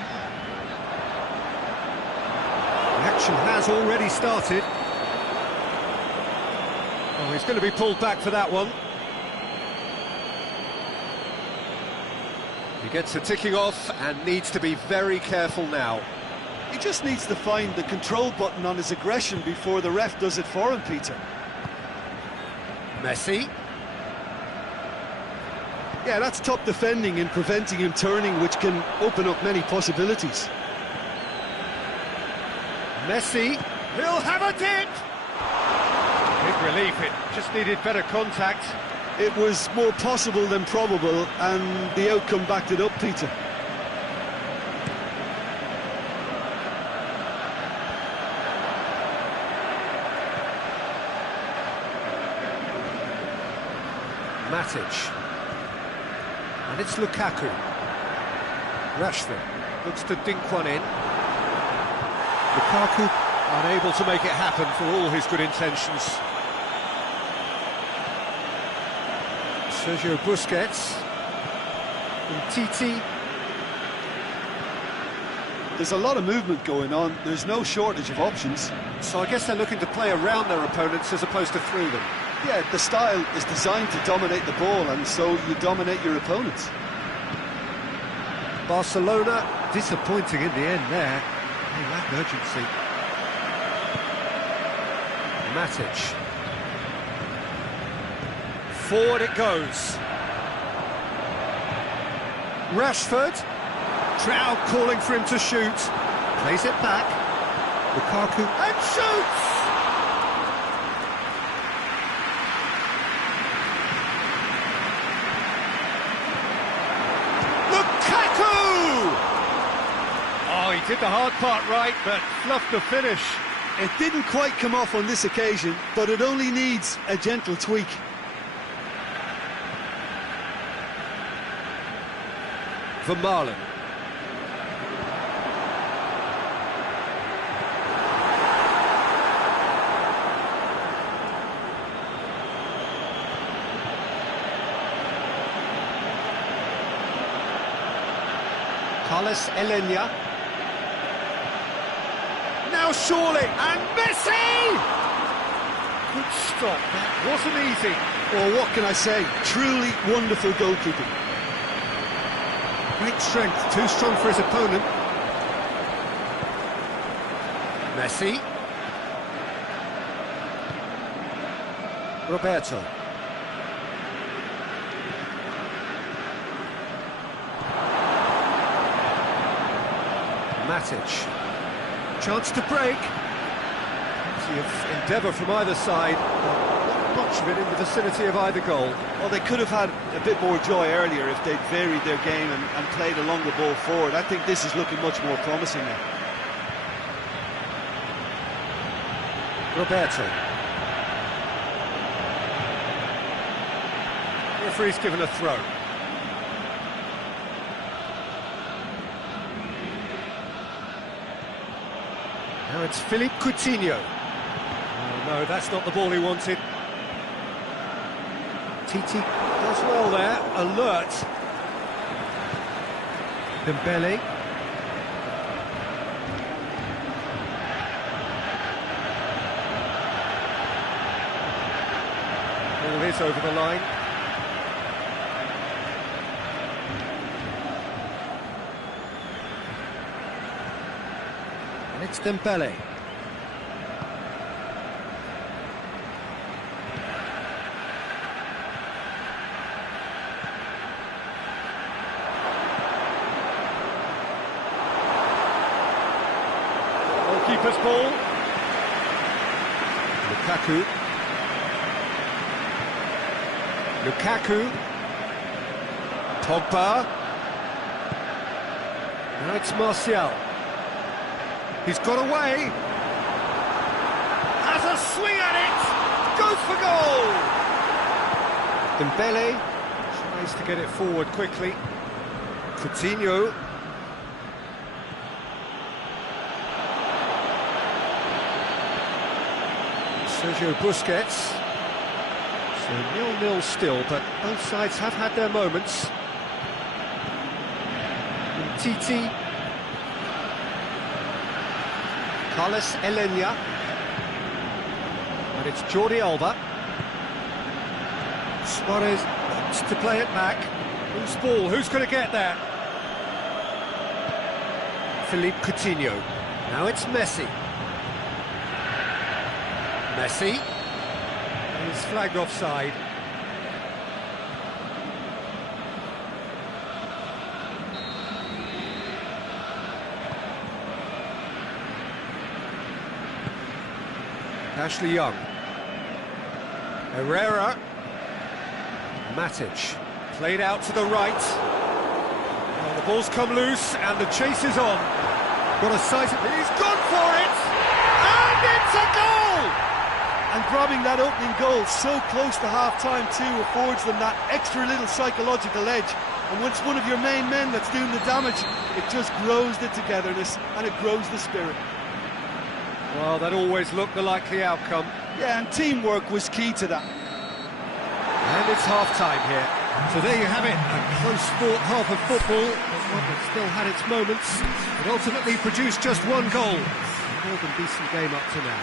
The action has already started. Oh, he's going to be pulled back for that one. He gets the ticking off and needs to be very careful now. He just needs to find the control button on his aggression before the ref does it for him, Peter. Messi. Yeah, that's top defending and preventing him turning, which can open up many possibilities. Messi, he'll have a dip! Big relief, it just needed better contact. It was more possible than probable, and the outcome backed it up, Peter. Matic. And it's Lukaku. Rashford looks to dink one in. Lukaku unable to make it happen for all his good intentions. Sergio Busquets. Umtiti. There's a lot of movement going on. There's no shortage of options. So I guess they're looking to play around their opponents as opposed to through them. Yeah, the style is designed to dominate the ball, and so you dominate your opponents. Barcelona disappointing in the end there. They lack urgency. Matic. Forward it goes. Rashford. Trout calling for him to shoot. Plays it back. Lukaku. And shoots! Oh, he did the hard part right, but fluffed the finish. It didn't quite come off on this occasion, but it only needs a gentle tweak. Vermaelen. Carlos Elena. Now surely, and Messi! Good stop, that wasn't easy. Well, what can I say? Truly wonderful goalkeeping. Great strength, too strong for his opponent. Messi. Roberto. Matic. Chance to break. Plenty of endeavour from either side. Not much of it in the vicinity of either goal. Well, they could have had a bit more joy earlier if they'd varied their game and played a longer ball forward. I think this is looking much more promising now. Roberto. Referee's given a throw. Now it's Philippe Coutinho. Oh, no, that's not the ball he wanted. Titi does well there, alert. Dembele. Ball is over the line. And it's Dembele. Goalkeeper's ball. Lukaku. Lukaku. Pogba. Now it's Martial. He's got away. Has a swing at it. Goes for goal. Dembele tries to get it forward quickly. Coutinho. Sergio Busquets. So 0-0 still, but both sides have had their moments. Titi. Carlos Elenia. And it's Jordi Alba. Suarez wants to play it back. Loose ball, who's going to get there? Philippe Coutinho. Now it's Messi. Messi. He's flagged offside. Ashley Young. Herrera. Matic. Played out to the right. Well, the ball's come loose and the chase is on. Got a size of... He's gone for it! And it's a goal! And grabbing that opening goal so close to half-time too affords them that extra little psychological edge. And once one of your main men that's doing the damage, it just grows the togetherness and it grows the spirit. Well, that always looked the likely outcome. Yeah, and teamwork was key to that. And it's half-time here. So there you have it, a close-fought half of football, but one that still had its moments. It ultimately produced just one goal. A more than decent game up to now.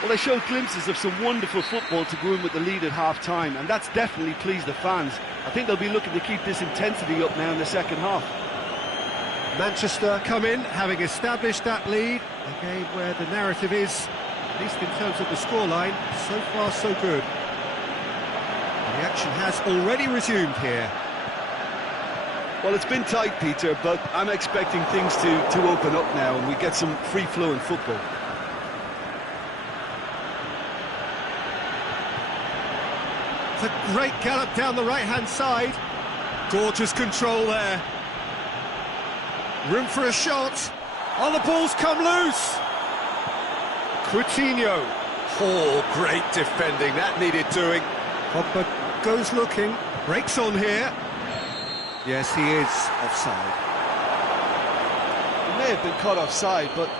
Well, they showed glimpses of some wonderful football to go in with the lead at half-time, and that's definitely pleased the fans. I think they'll be looking to keep this intensity up now in the second half. Manchester come in, having established that lead, a game where the narrative is, at least in terms of the scoreline, so far so good. And the action has already resumed here. Well, it's been tight, Peter, but I'm expecting things to open up now and we get some free-flowing football. It's a great gallop down the right-hand side. Gorgeous control there. Room for a shot. Oh, the ball's come loose. Coutinho. Oh, great defending. That needed doing. Pogba goes looking. Breaks on here. Yes, he is offside. He may have been caught offside, but,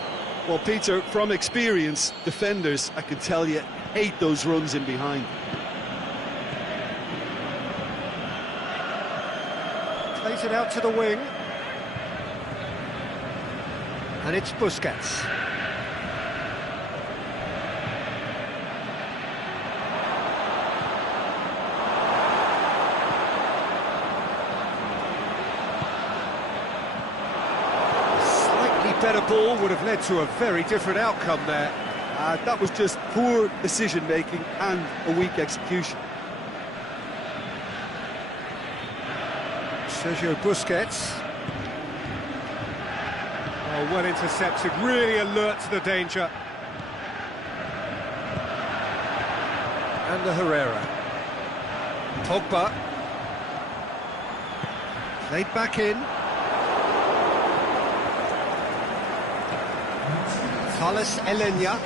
well, Peter, from experience, defenders, I can tell you, hate those runs in behind. Plays it out to the wing. And it's Busquets. Slightly better ball would have led to a very different outcome there. That was just poor decision-making and a weak execution. Sergio Busquets. Oh, well intercepted, really alert to the danger. And the Herrera. Pogba. Played back in. Carlos Elenia.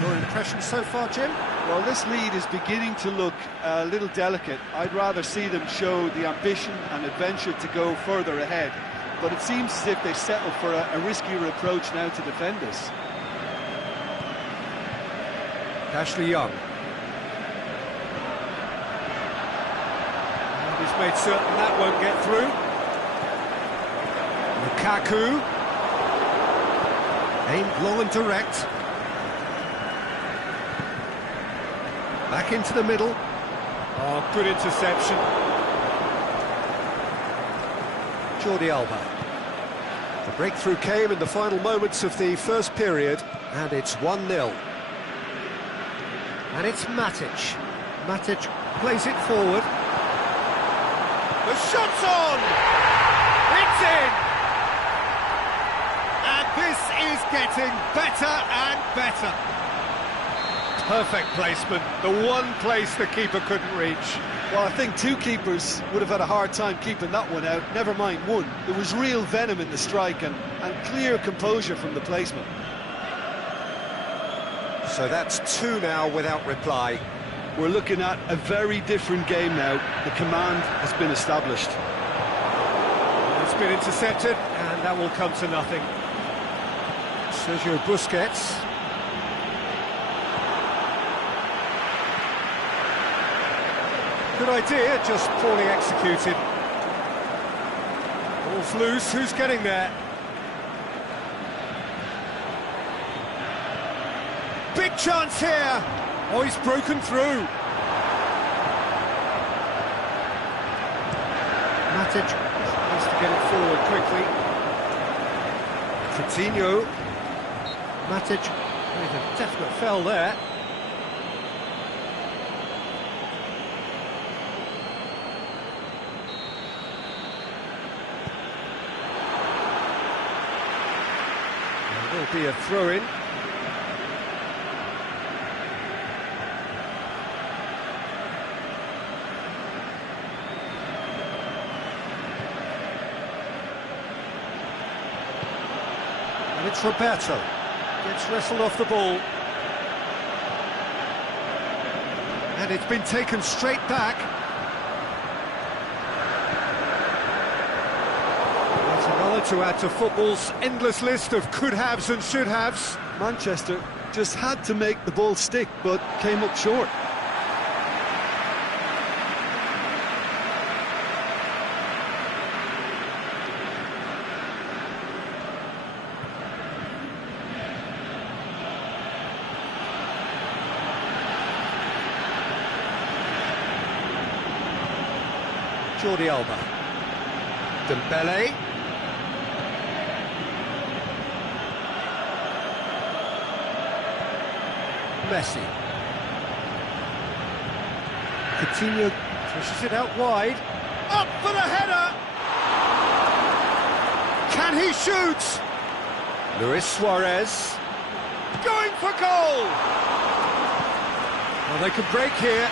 Your impression so far, Jim? Well, this lead is beginning to look a little delicate. I'd rather see them show the ambition and adventure to go further ahead. But it seems as if they've settled for a riskier approach now to defend this. Ashley Young. And he's made certain that won't get through. Lukaku. Aimed long and direct. Back into the middle. Oh, good interception. Jordi Alba. The breakthrough came in the final moments of the first period, and it's 1-0. And it's Matic. Matic plays it forward. The shot's on! It's in! And this is getting better and better. Perfect placement, the one place the keeper couldn't reach. Well, I think two keepers would have had a hard time keeping that one out, never mind one. There was real venom in the strike and clear composure from the placement. So that's two now without reply. We're looking at a very different game now. The command has been established. It's been intercepted, and that will come to nothing. Sergio Busquets. Good idea, just poorly executed. Ball's loose, who's getting there? Big chance here! Oh, he's broken through. Matic needs to get it forward quickly. Coutinho. Matic with a definite foul there. There'll be a throw-in. And it's Roberto. Gets wrestled off the ball. And it's been taken straight back. That's another to add to football's endless list of could-haves and should-haves. Manchester just had to make the ball stick, but came up short. Jordi Alba. Dembele. Messi. Coutinho pushes it out wide. Up for the header! Can he shoot? Luis Suarez. Going for goal! Well, they could break here.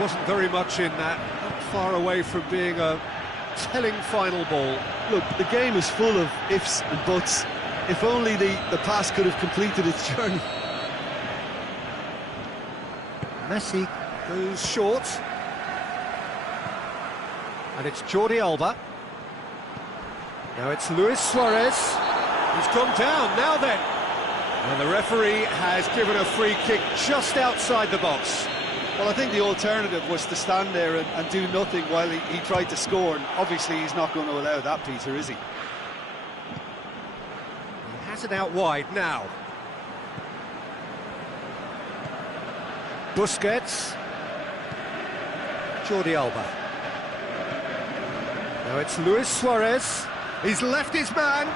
Wasn't very much in that, not far away from being a telling final ball. Look, the game is full of ifs and buts. If only the pass could have completed its journey. Messi goes short. And it's Jordi Alba. Now it's Luis Suarez. He's gone down, now then. And the referee has given a free kick just outside the box. Well, I think the alternative was to stand there and do nothing while he tried to score, and obviously he's not going to allow that, Peter, is he? He has it out wide now. Busquets. Jordi Alba. Now it's Luis Suarez. He's left his man.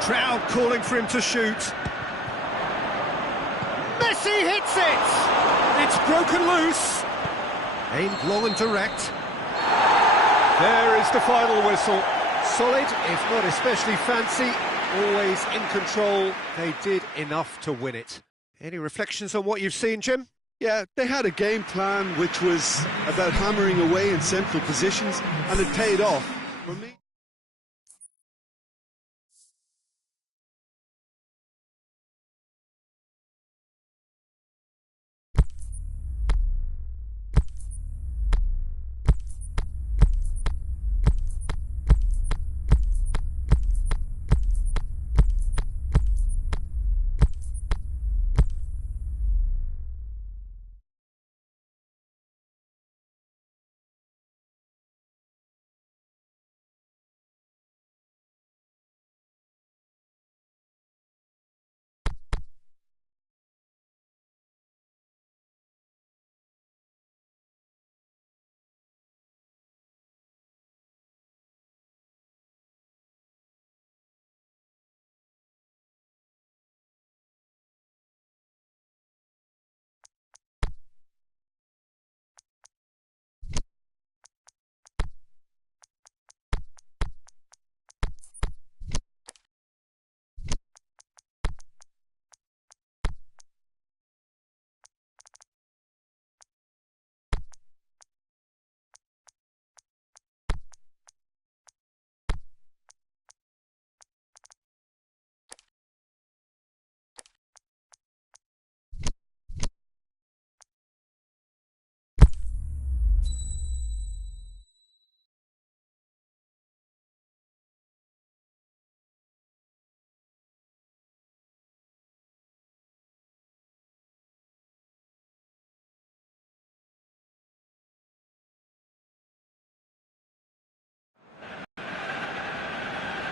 Crowd calling for him to shoot. Messi hits it! It's broken loose. Aimed long and direct. There is the final whistle. Solid, if not especially fancy. Always in control. They did enough to win it. Any reflections on what you've seen, Jim? Yeah, they had a game plan which was about hammering away in central positions, and it paid off. For me.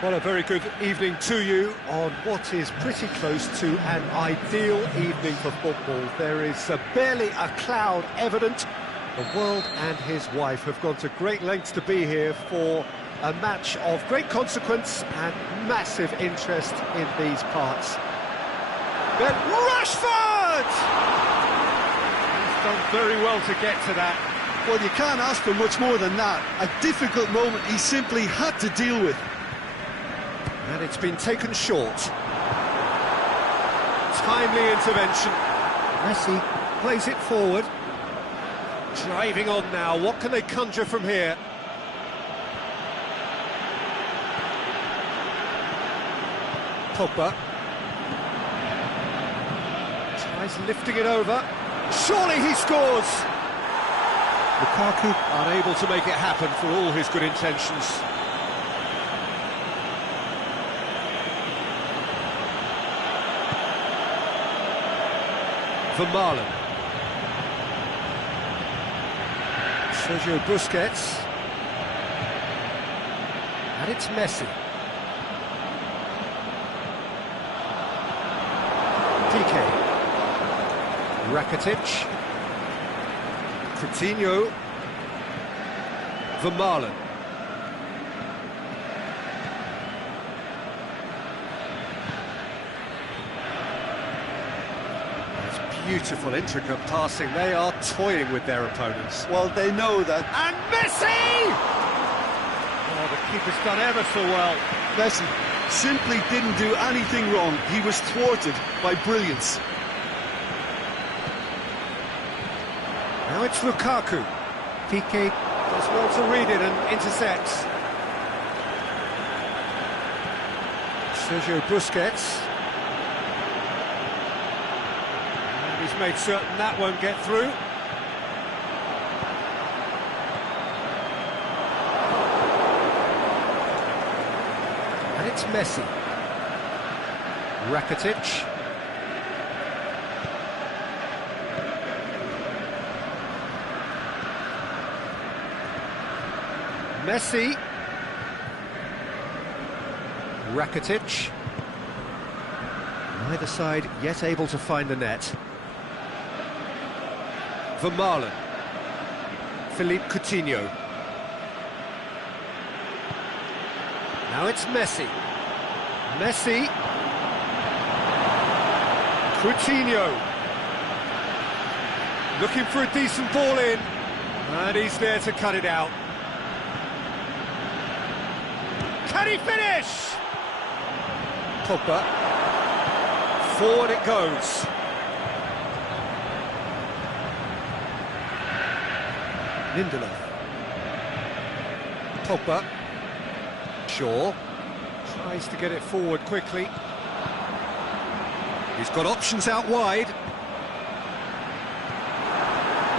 Well, a very good evening to you on what is pretty close to an ideal evening for football. There is barely a cloud evident. The world and his wife have gone to great lengths to be here for a match of great consequence and massive interest in these parts. Then Rashford! He's done very well to get to that. Well, you can't ask for much more than that. A difficult moment he simply had to deal with. And it's been taken short. Timely intervention. Messi plays it forward. Driving on now, what can they conjure from here? Pogba. Tries lifting it over. Surely he scores! Lukaku unable to make it happen for all his good intentions. Vermaelen. Sergio Busquets. And it's Messi. Piqué. Rakitic. Coutinho. Vermaelen. Beautiful, intricate passing. They are toying with their opponents. Well, they know that. And Messi! Oh, the keeper's done ever so well. Messi simply didn't do anything wrong. He was thwarted by brilliance. Now it's Lukaku. Piqué does well to read it and intercepts. Sergio Busquets. He's made certain that won't get through. And it's Messi. Rakitic. Messi. Rakitic. Neither side yet able to find the net. Vermaelen. Philippe Coutinho. Now it's Messi. Messi. Coutinho. Looking for a decent ball in. And he's there to cut it out. Can he finish? Pogba. Forward it goes. Lindelof. Pogba. Shaw. Tries to get it forward quickly. He's got options out wide.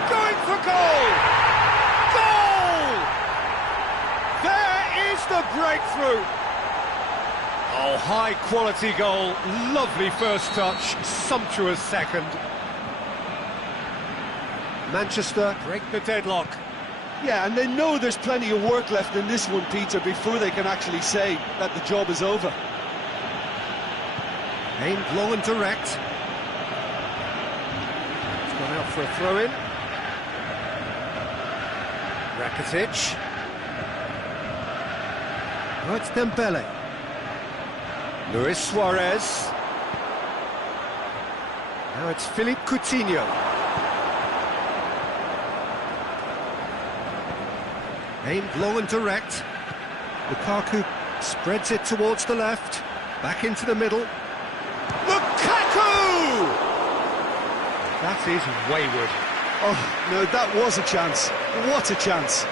Going for goal! Goal! There is the breakthrough! Oh, high-quality goal. Lovely first touch. Sumptuous second. Manchester break the deadlock. Yeah, and they know there's plenty of work left in this one, Peter, before they can actually say that the job is over. Aimed long and direct. He's gone out for a throw-in. Rakitic. Oh, it's Dembele. Luis Suarez. Now it's Philippe Coutinho. Aimed long and direct. Lukaku spreads it towards the left. Back into the middle. Lukaku! That is wayward. Oh, no, that was a chance. What a chance.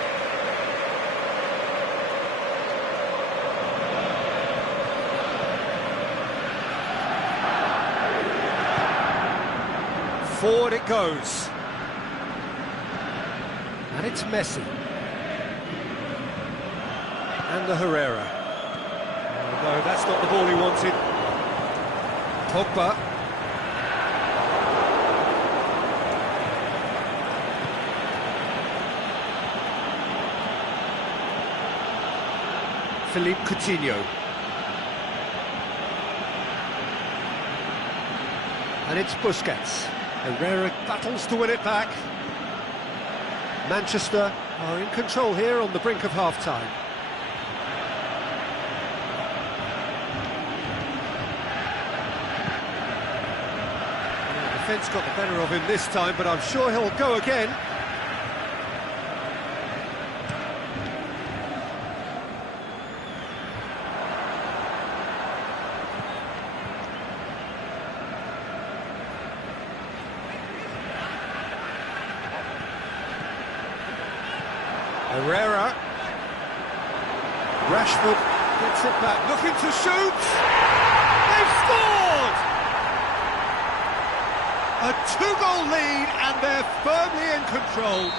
Forward it goes. And it's Messi. And the Herrera. Although that's not the ball he wanted. Pogba. Philippe Coutinho. And it's Busquets. Herrera battles to win it back. Manchester are in control here on the brink of half-time. The defence got the better of him this time, but I'm sure he'll go again. Herrera. Rashford gets it back, looking to shoot! They've scored! A two-goal lead and they're firmly in control.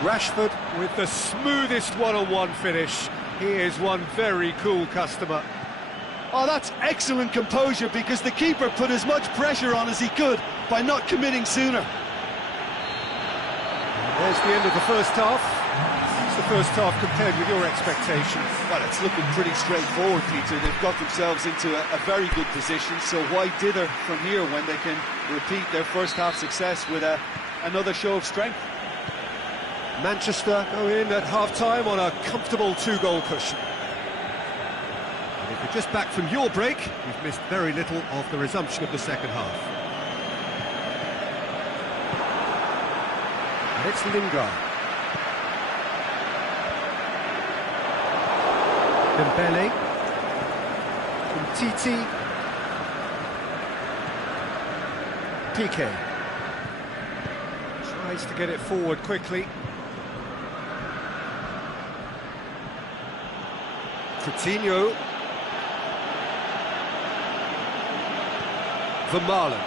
Rashford with the smoothest one-on-one finish. He is one very cool customer. Oh, that's excellent composure because the keeper put as much pressure on as he could by not committing sooner. There's the end of the first half. It's the first half compared with your expectations. Well, it's looking pretty straightforward, Peter. They've got themselves into a very good position, so why dither from here when they can repeat their first half success with another show of strength? Manchester go in at half-time on a comfortable two-goal cushion. And if you're just back from your break, you've missed very little of the resumption of the second half. And it's Lingard. Dembele. Umtiti. Piqué. Tries to get it forward quickly. Coutinho. Vermaelen.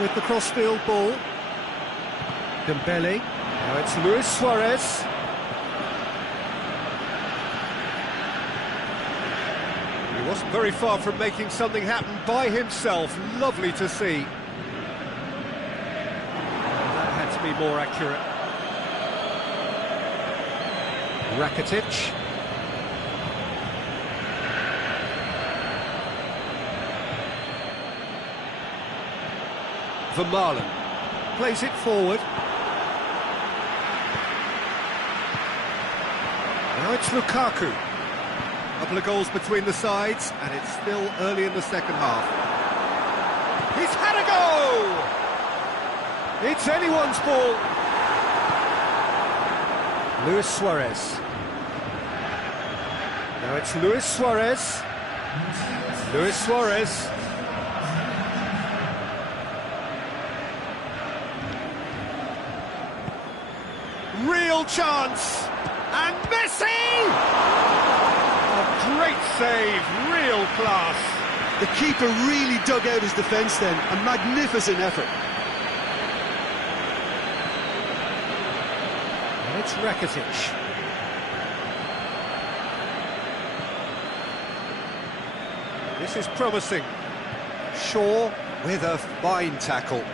With the crossfield ball. Dembele, now it's Luis Suarez. He wasn't very far from making something happen by himself. Lovely to see. That had to be more accurate. Rakitic. Vermaelen plays it forward. Now it's Lukaku. A couple of goals between the sides, and it's still early in the second half. He's had a go! It's anyone's ball. Luis Suarez. Now it's Luis Suarez. Luis Suarez. Real chance! And Messi! A great save, real class. The keeper really dug out his defence then, a magnificent effort. And it's Rakitic. This is promising. Shaw with a fine tackle.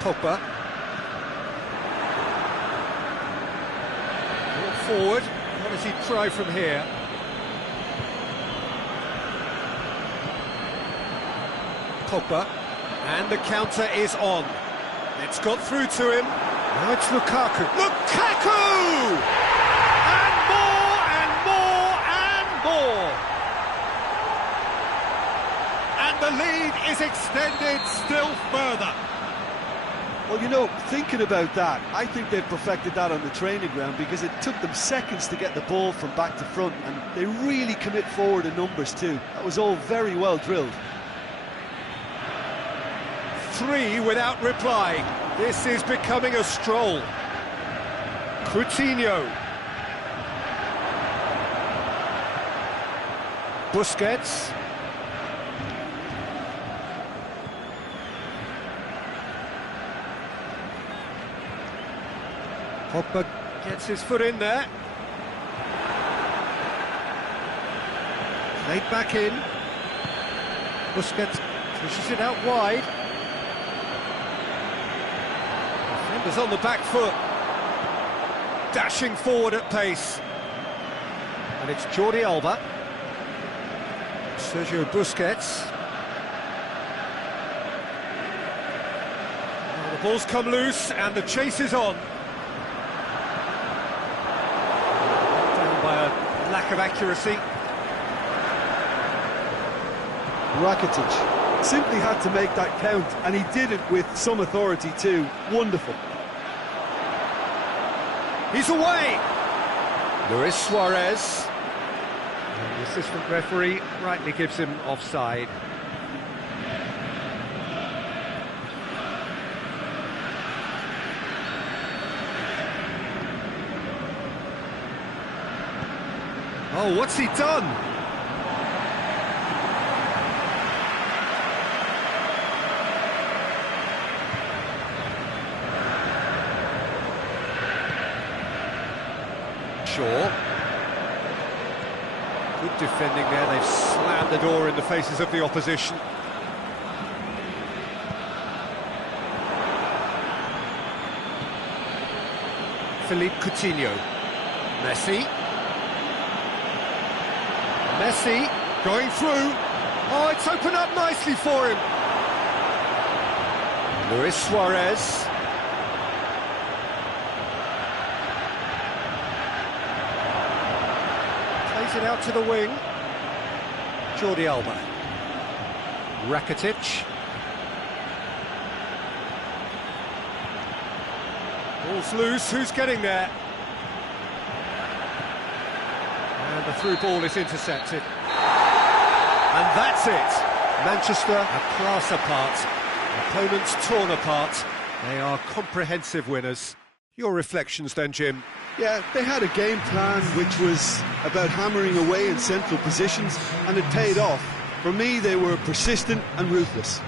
Pogba. Ball forward. What does he try from here? Pogba. And the counter is on. It's got through to him. Now it's Lukaku. Lukaku! And more, and more, and more! And the lead is extended still further. Well, you know, thinking about that, I think they've perfected that on the training ground because it took them seconds to get the ball from back to front, and they really commit forward in numbers too. That was all very well drilled. 3 without reply. This is becoming a stroll. Coutinho. Busquets. Pogba gets his foot in there. Played back in. Busquets pushes it out wide. Defenders on the back foot. dashing forward at pace. And it's Jordi Alba. Sergio Busquets. Well, the ball's come loose and the chase is on. Down by a lack of accuracy. Rakitic simply had to make that count, and he did it with some authority too. Wonderful. He's away! Luis Suarez. And the assistant referee rightly gives him offside. Oh, what's he done? Shaw. Good defending there, they've slammed the door in the faces of the opposition. Philippe Coutinho. Messi. Messi going through. Oh, it's opened up nicely for him. Luis Suarez. Plays it out to the wing. Jordi Alba. Rakitic. Ball's loose, who's getting there? And the through ball is intercepted. And that's it. Manchester a class apart. Opponents torn apart. They are comprehensive winners. Your reflections then, Jim? Yeah, they had a game plan which was about hammering away in central positions, and it paid off. For me, they were persistent and ruthless.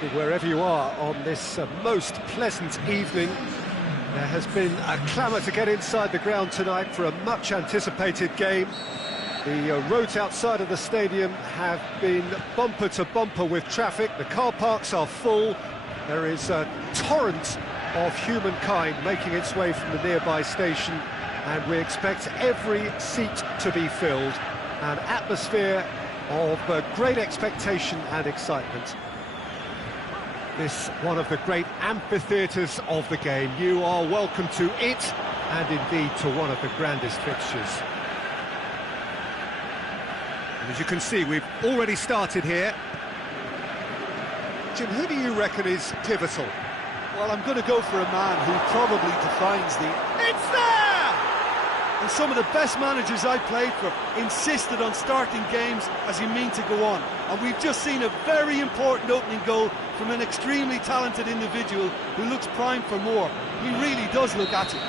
evening, wherever you are on this most pleasant evening. There has been a clamour to get inside the ground tonight for a much-anticipated game. The roads outside of the stadium have been bumper to bumper with traffic. The car parks are full. There is a torrent of humankind making its way from the nearby station, and we expect every seat to be filled. An atmosphere of great expectation and excitement. This one of the great amphitheatres of the game. You are welcome to it, and indeed to one of the grandest fixtures. And as you can see, we've already started here. Jim, who do you reckon is pivotal? Well, I'm going to go for a man who probably defines the... It's there! And some of the best managers I played for insisted on starting games as you mean to go on. And we've just seen a very important opening goal from an extremely talented individual who looks primed for more. He really does look at it.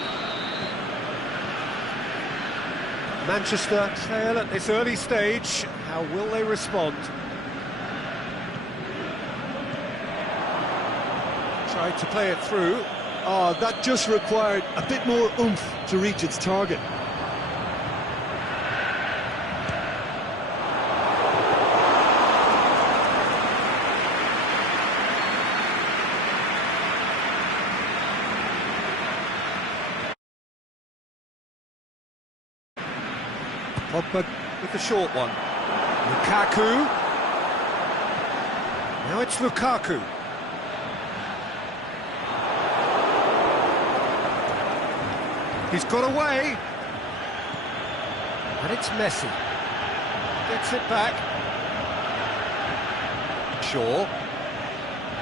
Manchester trail at this early stage. How will they respond? Tried to play it through. Oh, that just required a bit more oomph to reach its target. Pogba with the short one. Lukaku. Now it's Lukaku. He's got away. And it's Messi. Gets it back. Shaw.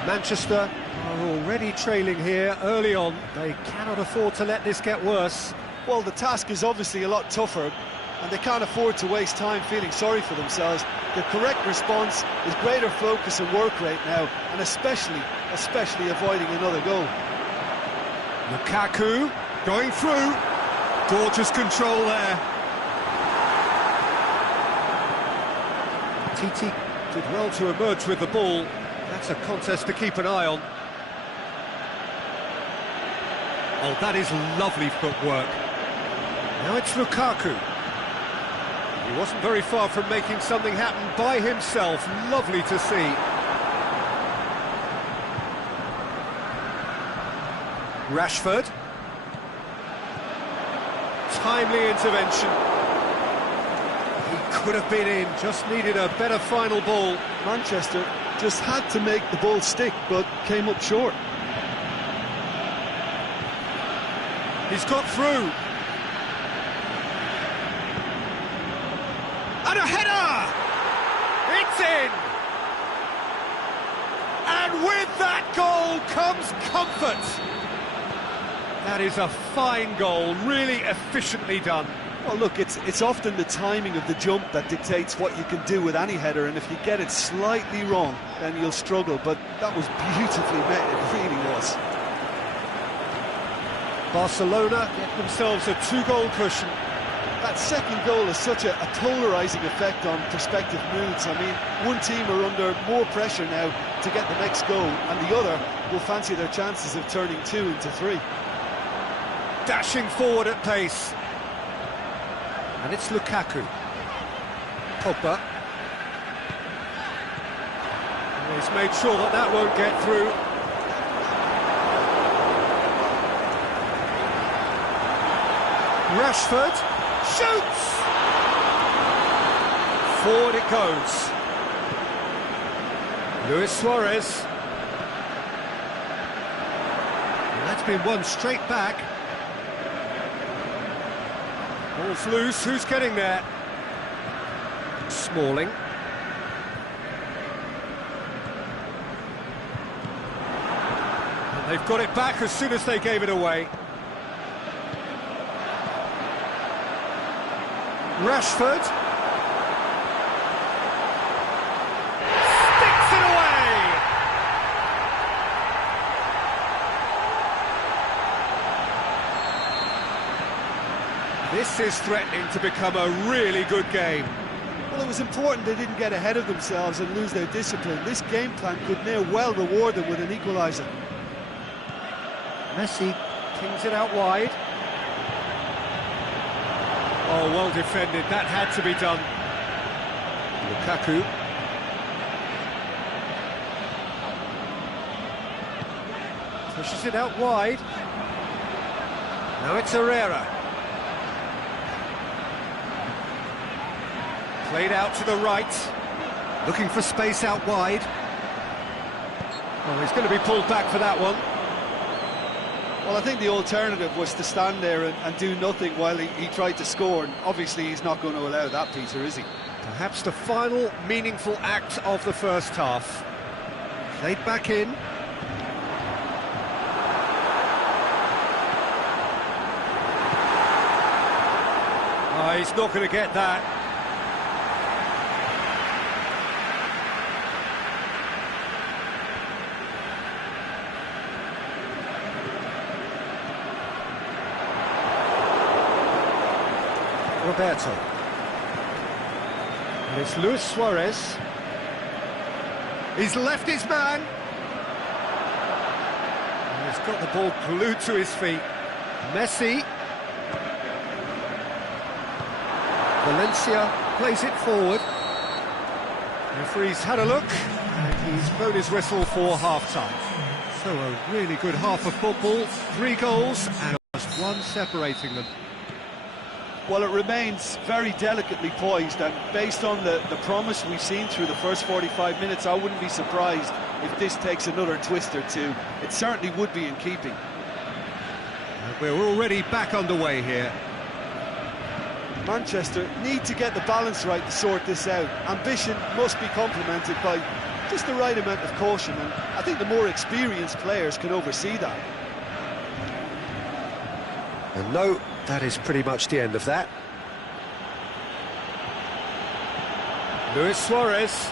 Manchester are already trailing here early on. They cannot afford to let this get worse. Well, the task is obviously a lot tougher, and they can't afford to waste time feeling sorry for themselves. The correct response is greater focus and work rate now, and especially avoiding another goal. Lukaku going through. Gorgeous control there. Titi did well to emerge with the ball. That's a contest to keep an eye on. Oh, that is lovely footwork. Now it's Lukaku. He wasn't very far from making something happen by himself. Lovely to see. Rashford. Timely intervention. He could have been in, just needed a better final ball. Manchester just had to make the ball stick, but came up short. He's got through. And a header! It's in! And with that goal comes comfort. That is a fine goal, really efficiently done. Well, look, it's often the timing of the jump that dictates what you can do with any header, and if you get it slightly wrong, then you'll struggle. But that was beautifully met, it really was. Barcelona get themselves a 2-goal cushion. That second goal has such a polarising effect on prospective moods. I mean, one team are under more pressure now to get the next goal, and the other will fancy their chances of turning 2 into 3. Dashing forward at pace. And it's Lukaku. Pogba. And he's made sure that that won't get through. Rashford shoots! Forward it goes. Luis Suarez. And that's been won straight back. Ball's loose, who's getting there? Smalling. And they've got it back as soon as they gave it away. Rashford. Sticks it away! This is threatening to become a really good game. Well, it was important they didn't get ahead of themselves and lose their discipline. This game plan could near well reward them with an equaliser. Messi kings it out wide. Oh, well defended, that had to be done. Lukaku. Pushes it out wide. Now it's Herrera. Played out to the right. Looking for space out wide. Oh, he's going to be pulled back for that one. Well, I think the alternative was to stand there and do nothing while he tried to score, and obviously he's not going to allow that, Peter, is he? Perhaps the final meaningful act of the first half. Played back in. Oh, he's not going to get that. Roberto. And it's Luis Suarez. He's left his man. And he's got the ball glued to his feet. Messi. Valencia plays it forward. The referee's had a look, and he's blown his whistle for half-time. So a really good half of football, 3 goals, and just one separating them. Well, it remains very delicately poised, and based on the promise we've seen through the first 45 minutes, I wouldn't be surprised if this takes another twist or two. It certainly would be in keeping. We're already back underway here. Manchester need to get the balance right to sort this out. Ambition must be complemented by just the right amount of caution, and I think the more experienced players can oversee that. And no, that is pretty much the end of that. Luis Suarez,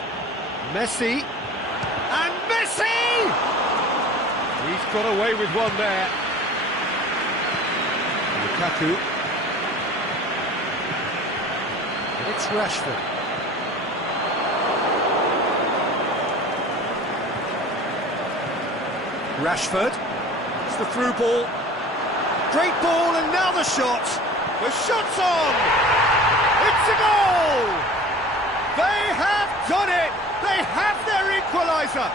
Messi, and Messi! He's got away with one there. Lukaku. And it's Rashford. Rashford. It's the through ball. Great ball, and now the shot. The shot's on! It's a goal! They have done it! They have their equaliser!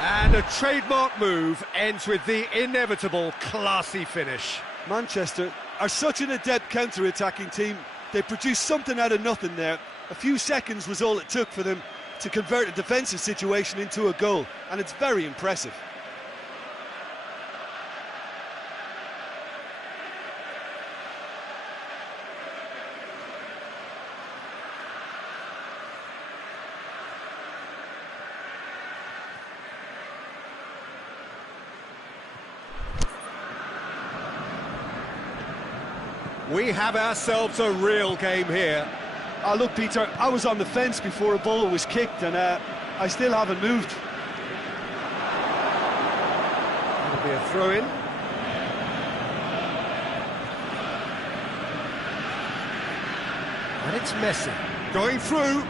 And a trademark move ends with the inevitable classy finish. Manchester are such an adept counter-attacking team. They produced something out of nothing there. A few seconds was all it took for them to convert a defensive situation into a goal, and it's very impressive. We have ourselves a real game here. Look, Peter, I was on the fence before a ball was kicked, and I still haven't moved. It'll be a throw-in. And it's Messi. Going through.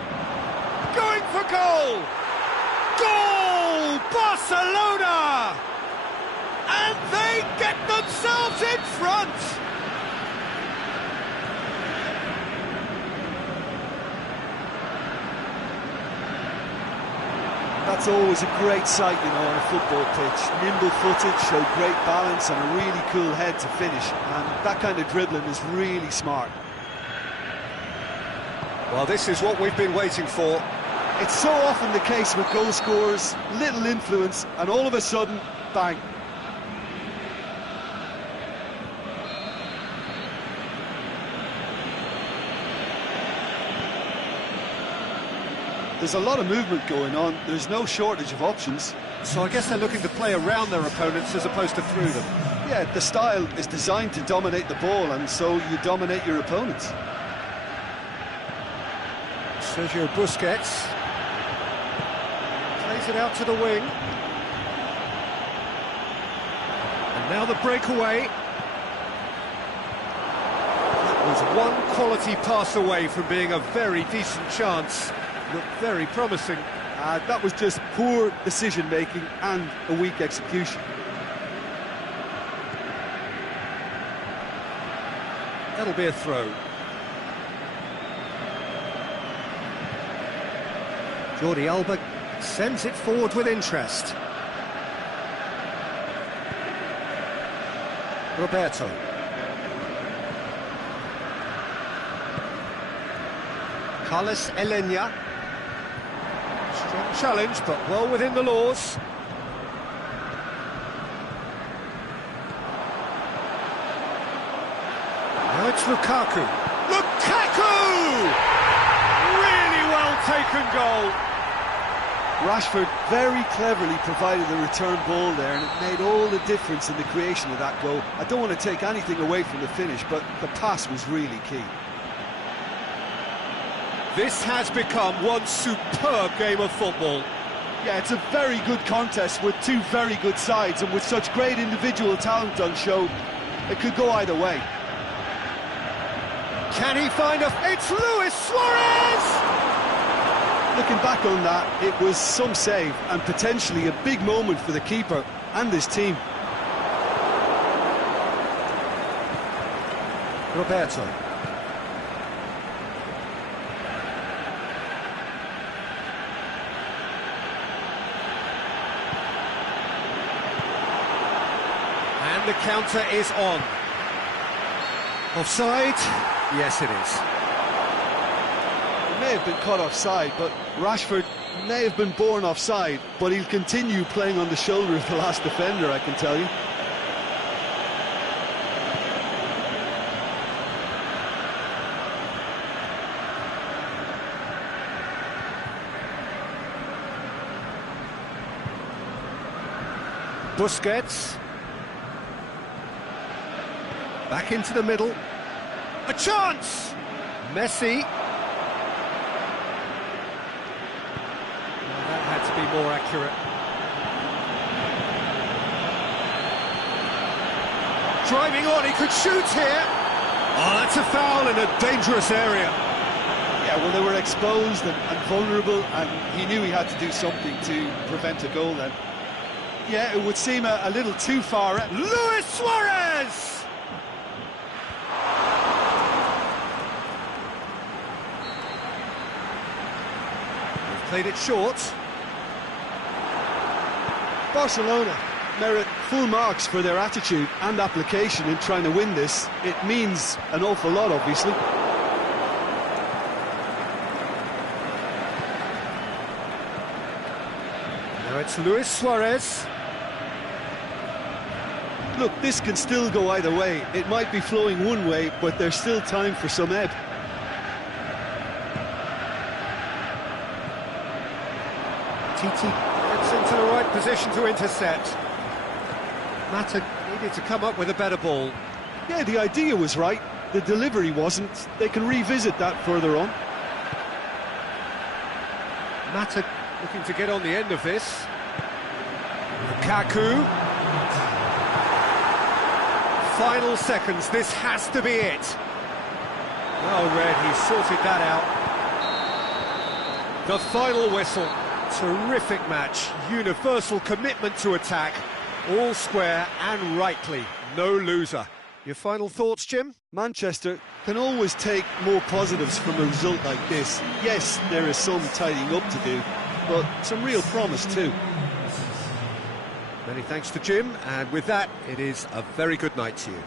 Going for goal! Goal! Barcelona! And they get themselves in front! That's always a great sight, you know, on a football pitch. Nimble-footed, show great balance and a really cool head to finish. And that kind of dribbling is really smart. Well, this is what we've been waiting for. It's so often the case with goal scorers, little influence, and all of a sudden, bang. There's a lot of movement going on. There's no shortage of options. So I guess they're looking to play around their opponents as opposed to through them. Yeah, the style is designed to dominate the ball, and so you dominate your opponents. Sergio Busquets plays it out to the wing. And now the breakaway. That was one quality pass away from being a very decent chance. Looked very promising. That was just poor decision-making and a weak execution. That'll be a throw. Jordi Alba sends it forward with interest. Roberto. Carlos Elena. Strong challenge, but well within the laws. Now it's Lukaku. Lukaku! Really well taken goal. Rashford very cleverly provided the return ball there, and it made all the difference in the creation of that goal. I don't want to take anything away from the finish, but the pass was really key. This has become one superb game of football. Yeah, it's a very good contest with two very good sides, and with such great individual talent on show, it could go either way. Can he find a... It's Luis Suarez! Looking back on that, it was some save and potentially a big moment for the keeper and his team. Roberto. And the counter is on. Offside? Yes, it is. May have been caught offside, but Rashford may have been born offside, but he'll continue playing on the shoulder of the last defender, I can tell you. Busquets. Back into the middle. A chance! Messi. To be more accurate. Driving on, he could shoot here. Oh, that's a foul in a dangerous area. Yeah, well, they were exposed and vulnerable, and he knew he had to do something to prevent a goal then. Yeah, it would seem a little too far. Luis Suarez! They've played it short. Barcelona merit full marks for their attitude and application in trying to win this. It means an awful lot, obviously. Now it's Luis Suarez. Look, this can still go either way. It might be flowing one way, but there's still time for some ebb. Titi gets into the right position to intercept. Mata needed to come up with a better ball. Yeah, the idea was right. The delivery wasn't. They can revisit that further on. Mata looking to get on the end of this. Lukaku. Final seconds, this has to be it. Well read, he sorted that out. The final whistle. Terrific match, universal commitment to attack, all square and rightly, no loser. Your final thoughts, Jim? Manchester can always take more positives from a result like this. Yes, there is some tidying up to do, but some real promise too. Many thanks to Jim, and with that, it is a very good night to you.